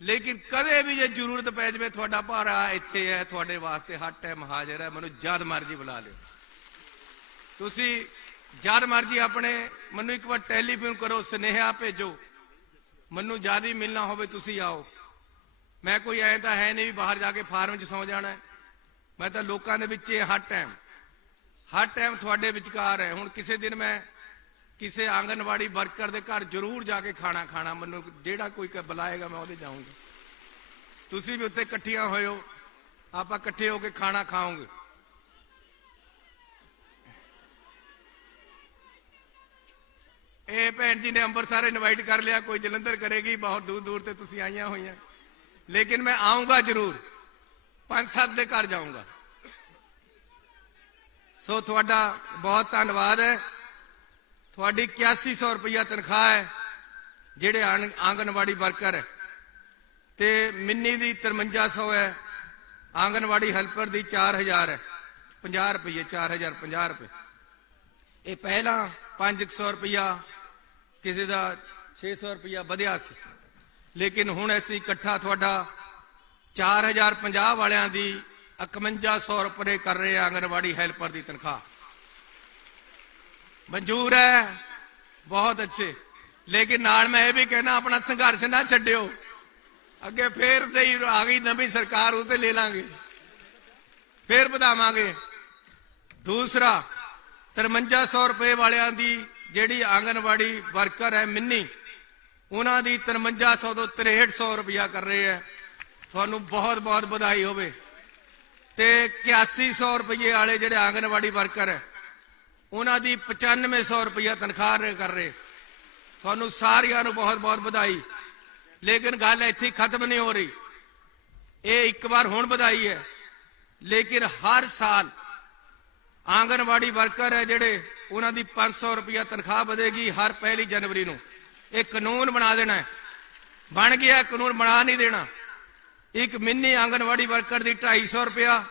ਲੇਕਿਨ ਕਦੇ ਵੀ ਜੇ ਜ਼ਰੂਰਤ ਪੈ ਜਾਵੇ, ਤੁਹਾਡਾ ਭਾਰਾ ਇੱਥੇ ਹੈ, ਤੁਹਾਡੇ ਵਾਸਤੇ ਹਰ ਟਾਈਮ ਹਾਜ਼ਰ ਹੈ। ਮੈਨੂੰ ਜਦ ਮਰਜੀ ਬੁਲਾ ਲਿਓ, ਤੁਸੀਂ ਜਦ ਮਰਜੀ ਆਪਣੇ ਮੈਨੂੰ ਇੱਕ ਵਾਰ ਟੈਲੀਫੋਨ ਕਰੋ, ਸੁਨੇਹਾ ਭੇਜੋ, ਮੈਨੂੰ ਜਦ ਹੀ ਮਿਲਣਾ ਹੋਵੇ ਤੁਸੀਂ ਆਓ। ਮੈਂ ਕੋਈ ਐਂ ਤਾਂ ਹੈ ਨਹੀਂ ਵੀ ਬਾਹਰ ਜਾ ਕੇ ਫਾਰਮ 'ਚ ਸੌਂ ਜਾਣਾ, ਮੈਂ ਤਾਂ ਲੋਕਾਂ ਦੇ ਵਿੱਚ ਹਰ ਟਾਈਮ ਤੁਹਾਡੇ ਵਿਚਕਾਰ ਹੈ। ਹੁਣ ਕਿਸੇ ਦਿਨ ਮੈਂ ਕਿਸੇ ਆਂਗਨਵਾੜੀ ਵਰਕਰ ਦੇ ਘਰ ਜ਼ਰੂਰ ਜਾ ਕੇ ਖਾਣਾ ਖਾਣਾ, ਮੈਨੂੰ ਜਿਹੜਾ ਕੋਈ ਬੁਲਾਏਗਾ ਮੈਂ ਉਹਦੇ ਜਾਊਂਗਾ। ਤੁਸੀਂ ਵੀ ਉੱਥੇ ਇਕੱਠੀਆਂ ਹੋਇਓ, ਆਪਾਂ ਇਕੱਠੇ ਹੋ ਕੇ ਖਾਣਾ ਖਾਓਗੇ। ਇਹ ਭੈਣ ਜੀ ਨੇ ਅੰਮ੍ਰਿਤਸਰ ਇਨਵਾਈਟ ਕਰ ਲਿਆ, ਕੋਈ ਜਲੰਧਰ ਕਰੇਗੀ, ਬਹੁਤ ਦੂਰ ਦੂਰ ਤੇ ਤੁਸੀਂ ਆਈਆਂ ਹੋਈਆਂ। ਲੇਕਿਨ ਮੈਂ ਆਉਂਗਾ ਜ਼ਰੂਰ, 5-7 ਦੇ ਘਰ ਜਾਊਂਗਾ। ਸੋ ਤੁਹਾਡਾ ਬਹੁਤ ਧੰਨਵਾਦ ਹੈ। ਤੁਹਾਡੀ 8100 ਰੁਪਇਆ ਤਨਖਾਹ ਹੈ ਜਿਹੜੇ ਆਂਗਨਵਾੜੀ ਵਰਕਰ ਹੈ, ਤੇ ਮਿੰਨੀ ਦੀ 5300 ਹੈ, ਆਂਗਨਵਾੜੀ ਹੈਲਪਰ ਦੀ 4000 ਹੈ, 50 ਰੁਪਏ 4050 ਰੁਪਏ। ਇਹ ਪਹਿਲਾਂ 500 ਰੁਪਇਆ, ਕਿਸੇ ਦਾ 600 ਰੁਪਇਆ ਵਧਿਆ ਸੀ, ਲੇਕਿਨ ਹੁਣ ਅਸੀਂ ਇਕੱਠਾ ਤੁਹਾਡਾ 4050 ਵਾਲਿਆਂ ਦੀ 5100 ਰੁਪਏ ਕਰ ਰਹੇ ਆਂਗਨਵਾੜੀ ਹੈਲਪਰ ਦੀ ਤਨਖਾਹ। ਮਨਜ਼ੂਰ ਹੈ, ਬਹੁਤ ਅੱਛੇ। ਲੇਕਿਨ ਨਾਲ ਮੈਂ ਇਹ ਵੀ ਕਹਿਣਾ, ਆਪਣਾ ਸੰਘਰਸ਼ ਨਾ ਛੱਡਿਓ, ਅੱਗੇ ਫੇਰ ਸਹੀ ਆ ਗਈ ਨਵੀਂ ਸਰਕਾਰ, ਉਹ ਤੇ ਲੈ ਲਾਂਗੇ, ਫੇਰ ਵਧਾਵਾਂਗੇ। ਦੂਸਰਾ 5300 ਰੁਪਏ ਵਾਲਿਆਂ ਦੀ ਜਿਹੜੀ ਆਂਗਨਵਾੜੀ ਵਰਕਰ ਹੈ ਮਿੰਨੀ, ਉਹਨਾਂ ਦੀ 5300 ਤੋਂ 6300 ਰੁਪਇਆ ਕਰ ਰਹੇ ਹੈ। ਤੁਹਾਨੂੰ ਬਹੁਤ ਬਹੁਤ ਵਧਾਈ ਹੋਵੇ। ਤੇ 8100 ਰੁਪਏ ਵਾਲੇ ਜਿਹੜੇ ਆਂਗਨਵਾੜੀ ਵਰਕਰ ਹੈ, ਉਹਨਾਂ ਦੀ 9500 ਰੁਪਇਆ ਤਨਖਾਹ ਕਰ ਰਹੇ। ਤੁਹਾਨੂੰ ਸਾਰਿਆਂ ਨੂੰ ਬਹੁਤ ਬਹੁਤ ਵਧਾਈ। ਲੇਕਿਨ ਗੱਲ ਇੱਥੇ ਖਤਮ ਨਹੀਂ ਹੋ ਰਹੀ। ਇਹ ਇੱਕ ਵਾਰ ਹੁਣ ਵਧਾਈ ਹੈ, ਲੇਕਿਨ ਹਰ ਸਾਲ ਆਂਗਨਵਾੜੀ ਵਰਕਰ ਹੈ ਜਿਹੜੇ, ਉਹਨਾਂ ਦੀ 500 ਰੁਪਇਆ ਤਨਖਾਹ ਵਧੇਗੀ ਹਰ 1 ਜਨਵਰੀ ਨੂੰ। ਇਹ ਕਾਨੂੰਨ ਬਣਾ ਦੇਣਾ ਹੈ, ਬਣ ਗਿਆ ਕਾਨੂੰਨ, ਬਣਾ ਨਹੀਂ ਦੇਣਾ। ਇੱਕ ਮਿੰਨੀ ਆਂਗਨਵਾੜੀ ਵਰਕਰ ਦੀ 250 ਰੁਪਇਆ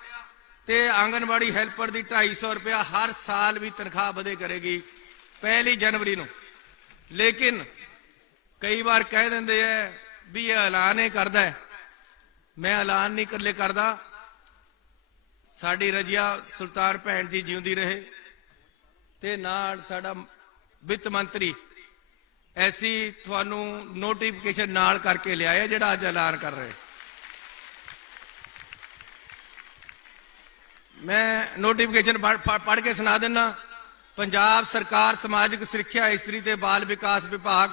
ਤੇ ਆਂਗਨਵਾੜੀ ਹੈਲਪਰ ਦੀ 250 ਰੁਪਇਆ ਹਰ ਸਾਲ ਵੀ ਤਨਖਾਹ ਵਧੇ ਕਰੇਗੀ 1 ਜਨਵਰੀ ਨੂੰ। ਲੇਕਿਨ ਕਈ ਵਾਰ ਕਹਿ ਦਿੰਦੇ ਐ ਵੀ ਇਹ ਐਲਾਨ ਹੀ ਕਰਦਾ ਹੈ। ਮੈਂ ਐਲਾਨ ਨਹੀਂ ਕਰਲੇ ਕਰਦਾ। ਸਾਡੀ ਰਜੀਆ ਸੁਲਤਾਨ ਭੈਣ ਜੀ ਜਿਉਂਦੀ ਰਹੇ ਤੇ ਨਾਲ ਸਾਡਾ ਵਿੱਤ ਮੰਤਰੀ ਐਸੀ ਤੁਹਾਨੂੰ ਨੋਟੀਫਿਕੇਸ਼ਨ ਨਾਲ ਕਰਕੇ ਲਿਆਇਆ ਜਿਹੜਾ ਅੱਜ ਐਲਾਨ ਕਰ ਰਹੇ। ਮੈਂ ਨੋਟੀਫਿਕੇਸ਼ਨ ਪੜ੍ਹ ਕੇ ਸੁਣਾ ਦਿੰਦਾ। ਪੰਜਾਬ ਸਰਕਾਰ ਸਮਾਜਿਕ ਸੁਰੱਖਿਆ ਇਸਤਰੀ ਤੇ ਬਾਲ ਵਿਕਾਸ ਵਿਭਾਗ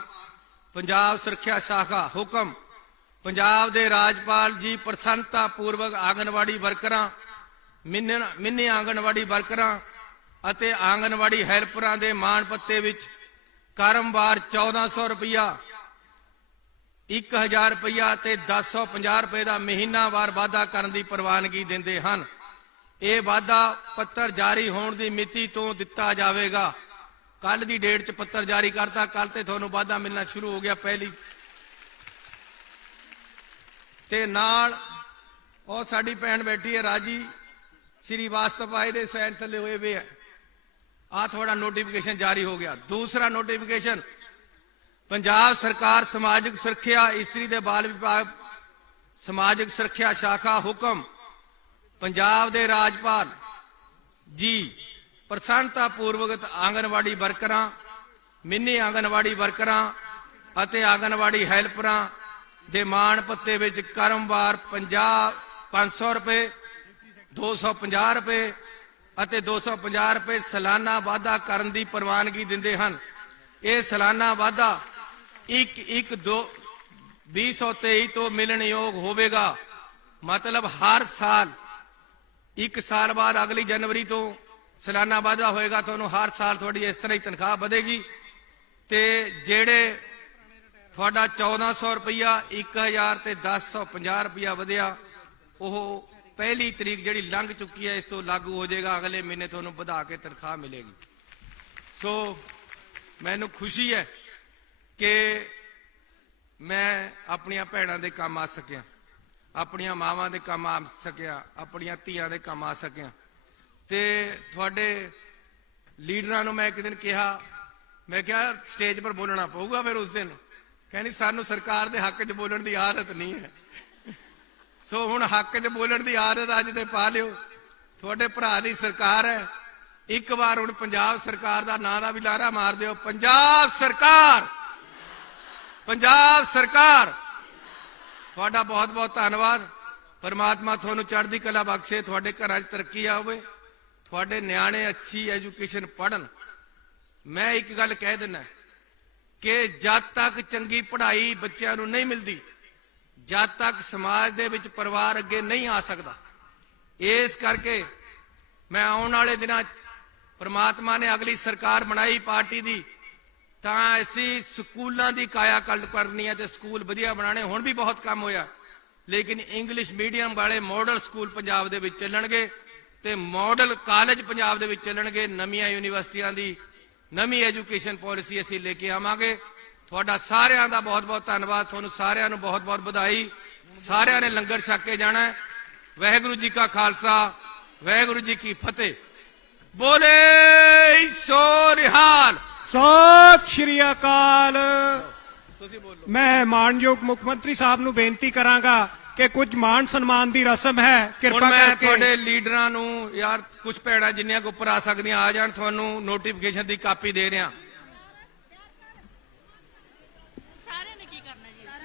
ਪੰਜਾਬ ਸੁਰੱਖਿਆ ਸ਼ਾਖਾ ਹੁਕਮ ਪੰਜਾਬ ਦੇ ਰਾਜਪਾਲ ਜੀ ਪ੍ਰਸੰਨਤਾ ਪੂਰਵਕ ਆਂਗਨਵਾੜੀ ਵਰਕਰਾਂ ਮਿੰਨੀ ਆਂਗਨਵਾੜੀ ਵਰਕਰਾਂ ਅਤੇ ਆਂਗਨਵਾੜੀ ਹੈਲਪਰਾਂ ਦੇ ਮਾਣ ਭੱਤੇ ਵਿੱਚ ਕਰਮਵਾਰ 1400 ਰੁਪਇਆ 1000 ਰੁਪਇਆ ਤੇ 1050 ਰੁਪਏ ਦਾ ਮਹੀਨਾਵਾਰ ਵਾਧਾ ਕਰਨ ਦੀ ਪ੍ਰਵਾਨਗੀ ਦਿੰਦੇ ਹਨ। ਇਹ ਵਾਧਾ ਪੱਤਰ ਜਾਰੀ ਹੋਣ ਦੀ ਮਿਤੀ ਤੋਂ ਦਿੱਤਾ ਜਾਵੇਗਾ। ਕੱਲ ਦੀ ਡੇਟ 'ਚ ਪੱਤਰ ਜਾਰੀ ਕਰਤਾ, ਕੱਲ ਤੇ ਤੁਹਾਨੂੰ ਵਾਧਾ ਮਿਲਣਾ ਸ਼ੁਰੂ ਹੋ ਗਿਆ ਪਹਿਲੀ। ਤੇ ਨਾਲ ਉਹ ਸਾਡੀ ਭੈਣ ਬੈਠੀ ਹੈ ਰਾਜੀ श्रीवास्तव आए दे साइन थले हुए वे आ थोड़ा नोटिफिकेशन जारी हो गया। दूसरा नोटिफिकेशन पंजाब सरकार समाजिक सुरक्षा स्त्री दे बाल विभाग समाजिक सुरक्षा शाखा हुक्म पंजाब दे राजपाल जी प्रसन्नता पूर्वक आंगनवाड़ी वर्करां मिनी आंगनवाड़ी वर्करां ਅਤੇ आंगनवाड़ी हैल्परां दे मान भत्ते विच क्रमवार 500 रुपए 250 रुपए ਅਤੇ 250 रुपए सालाना वाधा करन दी प्रवानगी दिंदे हन। ਇਹ सालाना वाधा 1/1/2023 ਤੋਂ ਮਿਲਣ ਯੋਗ ਹੋਵੇਗਾ। मतलब हर साल एक साल बाद अगली जनवरी तो सालाना वाधा होएगा। ਤੁਹਾਨੂੰ हर साल थोड़ी इस तरह ही तनख्वाह ਵਧੇਗੀ ਤੇ ਜਿਹੜੇ ਤੁਹਾਡਾ 1400 ਰੁਪਇਆ 1000 ਤੇ 1050 ਰੁਪਇਆ ਵਧਿਆ ਉਹ पहली तरीक जी लंघ चुकी है, इस तो लागू हो जाएगा। अगले महीने थोनों बढ़ा के तनख्वाह मिलेगी। सो मैनू खुशी है कि मैं अपनिया भैनों के काम आ सकिया, अपनिया मावां के काम आ सकिया, अपनिया धीआं के काम आ सकिया। ते थोड़े लीडरां नूं मैं एक दिन कहा, मैं क्या स्टेज पर बोलना पऊगा। फिर उस दिन कहनी सानू सरकार के हक च बोलने की आदत नहीं है। सो हुण हक च बोलण दी आदत अज ते पा लिओ। थोड़े भरा दी सरकार है। एक बार हुण पंजाब सरकार दा नां दा भी लारा मार दिओ, पंजाब सरकार, पंजाब सरकार। थोड़ा बहुत बहुत धन्नवाद। परमात्मा थोनू चढ़दी कला बख्शे, थोड़े घरां च तरक्की आवे, थोड़े न्याणे अच्छी एजुकेशन पढ़न। मैं एक गल कह दिना कि जद तक चंगी पढ़ाई बच्चों नूं नहीं मिलती, जद तक समाज दे विच परिवार अगे नहीं आ सकता। इस करके मैं आने वाले दिनों परमात्मा ने अगली सरकार बनाई पार्टी दी तां असीं स्कूलों की काया कल्प करनी है, तो स्कूल वधिया बनाने। हुण भी बहुत काम होया, लेकिन इंग्लिश मीडियम वाले मॉडल स्कूल पंजाब दे विच चलणगे ते मॉडल कॉलेज पंजाब दे विच चलणगे। नवीं यूनिवर्सिटियां दी नवीं एजुकेशन पॉलिसी असीं लेके आवांगे। थोड़ा सारियां दा बहुत बहुत धन्नवाद। थोनू सारियां नू बहुत बहुत बधाई। सारियां ने लंगर छक के जाना है। वाहिगुरू जी का खालसा, वाहिगुरू जी की फतेह। बोले सो निहाल, सत श्री अकाल। मैं मानयोग मुख्यमंत्री साहब नू बेनती करांगा कि कुछ मान सम्मान की रस्म है, कृपा करके थोड़े लीडरां नू यार कुछ भैणां जिन्नियां को उपर आ सकदियां आ जाण। तुहानू नोटिफिकेशन की कापी दे रहा।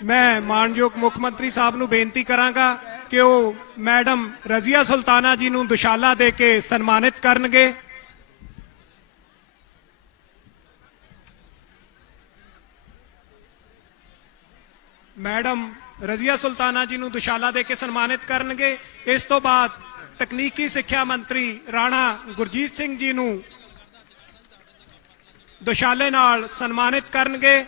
मैं मानयोग मुख्यमंत्री साहब नू बेनती करांगा कि वो मैडम रजिया सुल्ताना जी नू दुशाला दे के सन्मानित करनगे। मैडम रजिया सुल्ताना जी नू दुशाला दे के सन्मानित करनगे। इस तो बाद तकनीकी सिक्ख्या मंत्री राणा गुरजीत सिंह जी नू दुशाले नाल सन्मानित करनगे।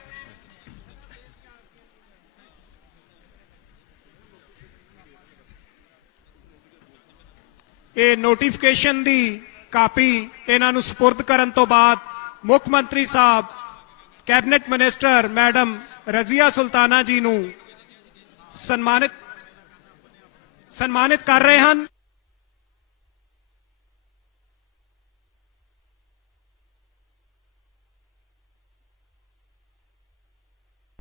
ਇਹ ਨੋਟੀਫਿਕੇਸ਼ਨ ਦੀ ਕਾਪੀ ਇਹਨਾਂ ਨੂੰ ਸਪੁਰਦ ਕਰਨ ਤੋਂ ਬਾਅਦ ਮੁੱਖ ਮੰਤਰੀ ਸਾਹਿਬ cabinet minister madam Razia Sultana ਜੀ ਨੂੰ ਸਨਮਾਨਿਤ ਕਰ ਰਹੇ ਹਨ।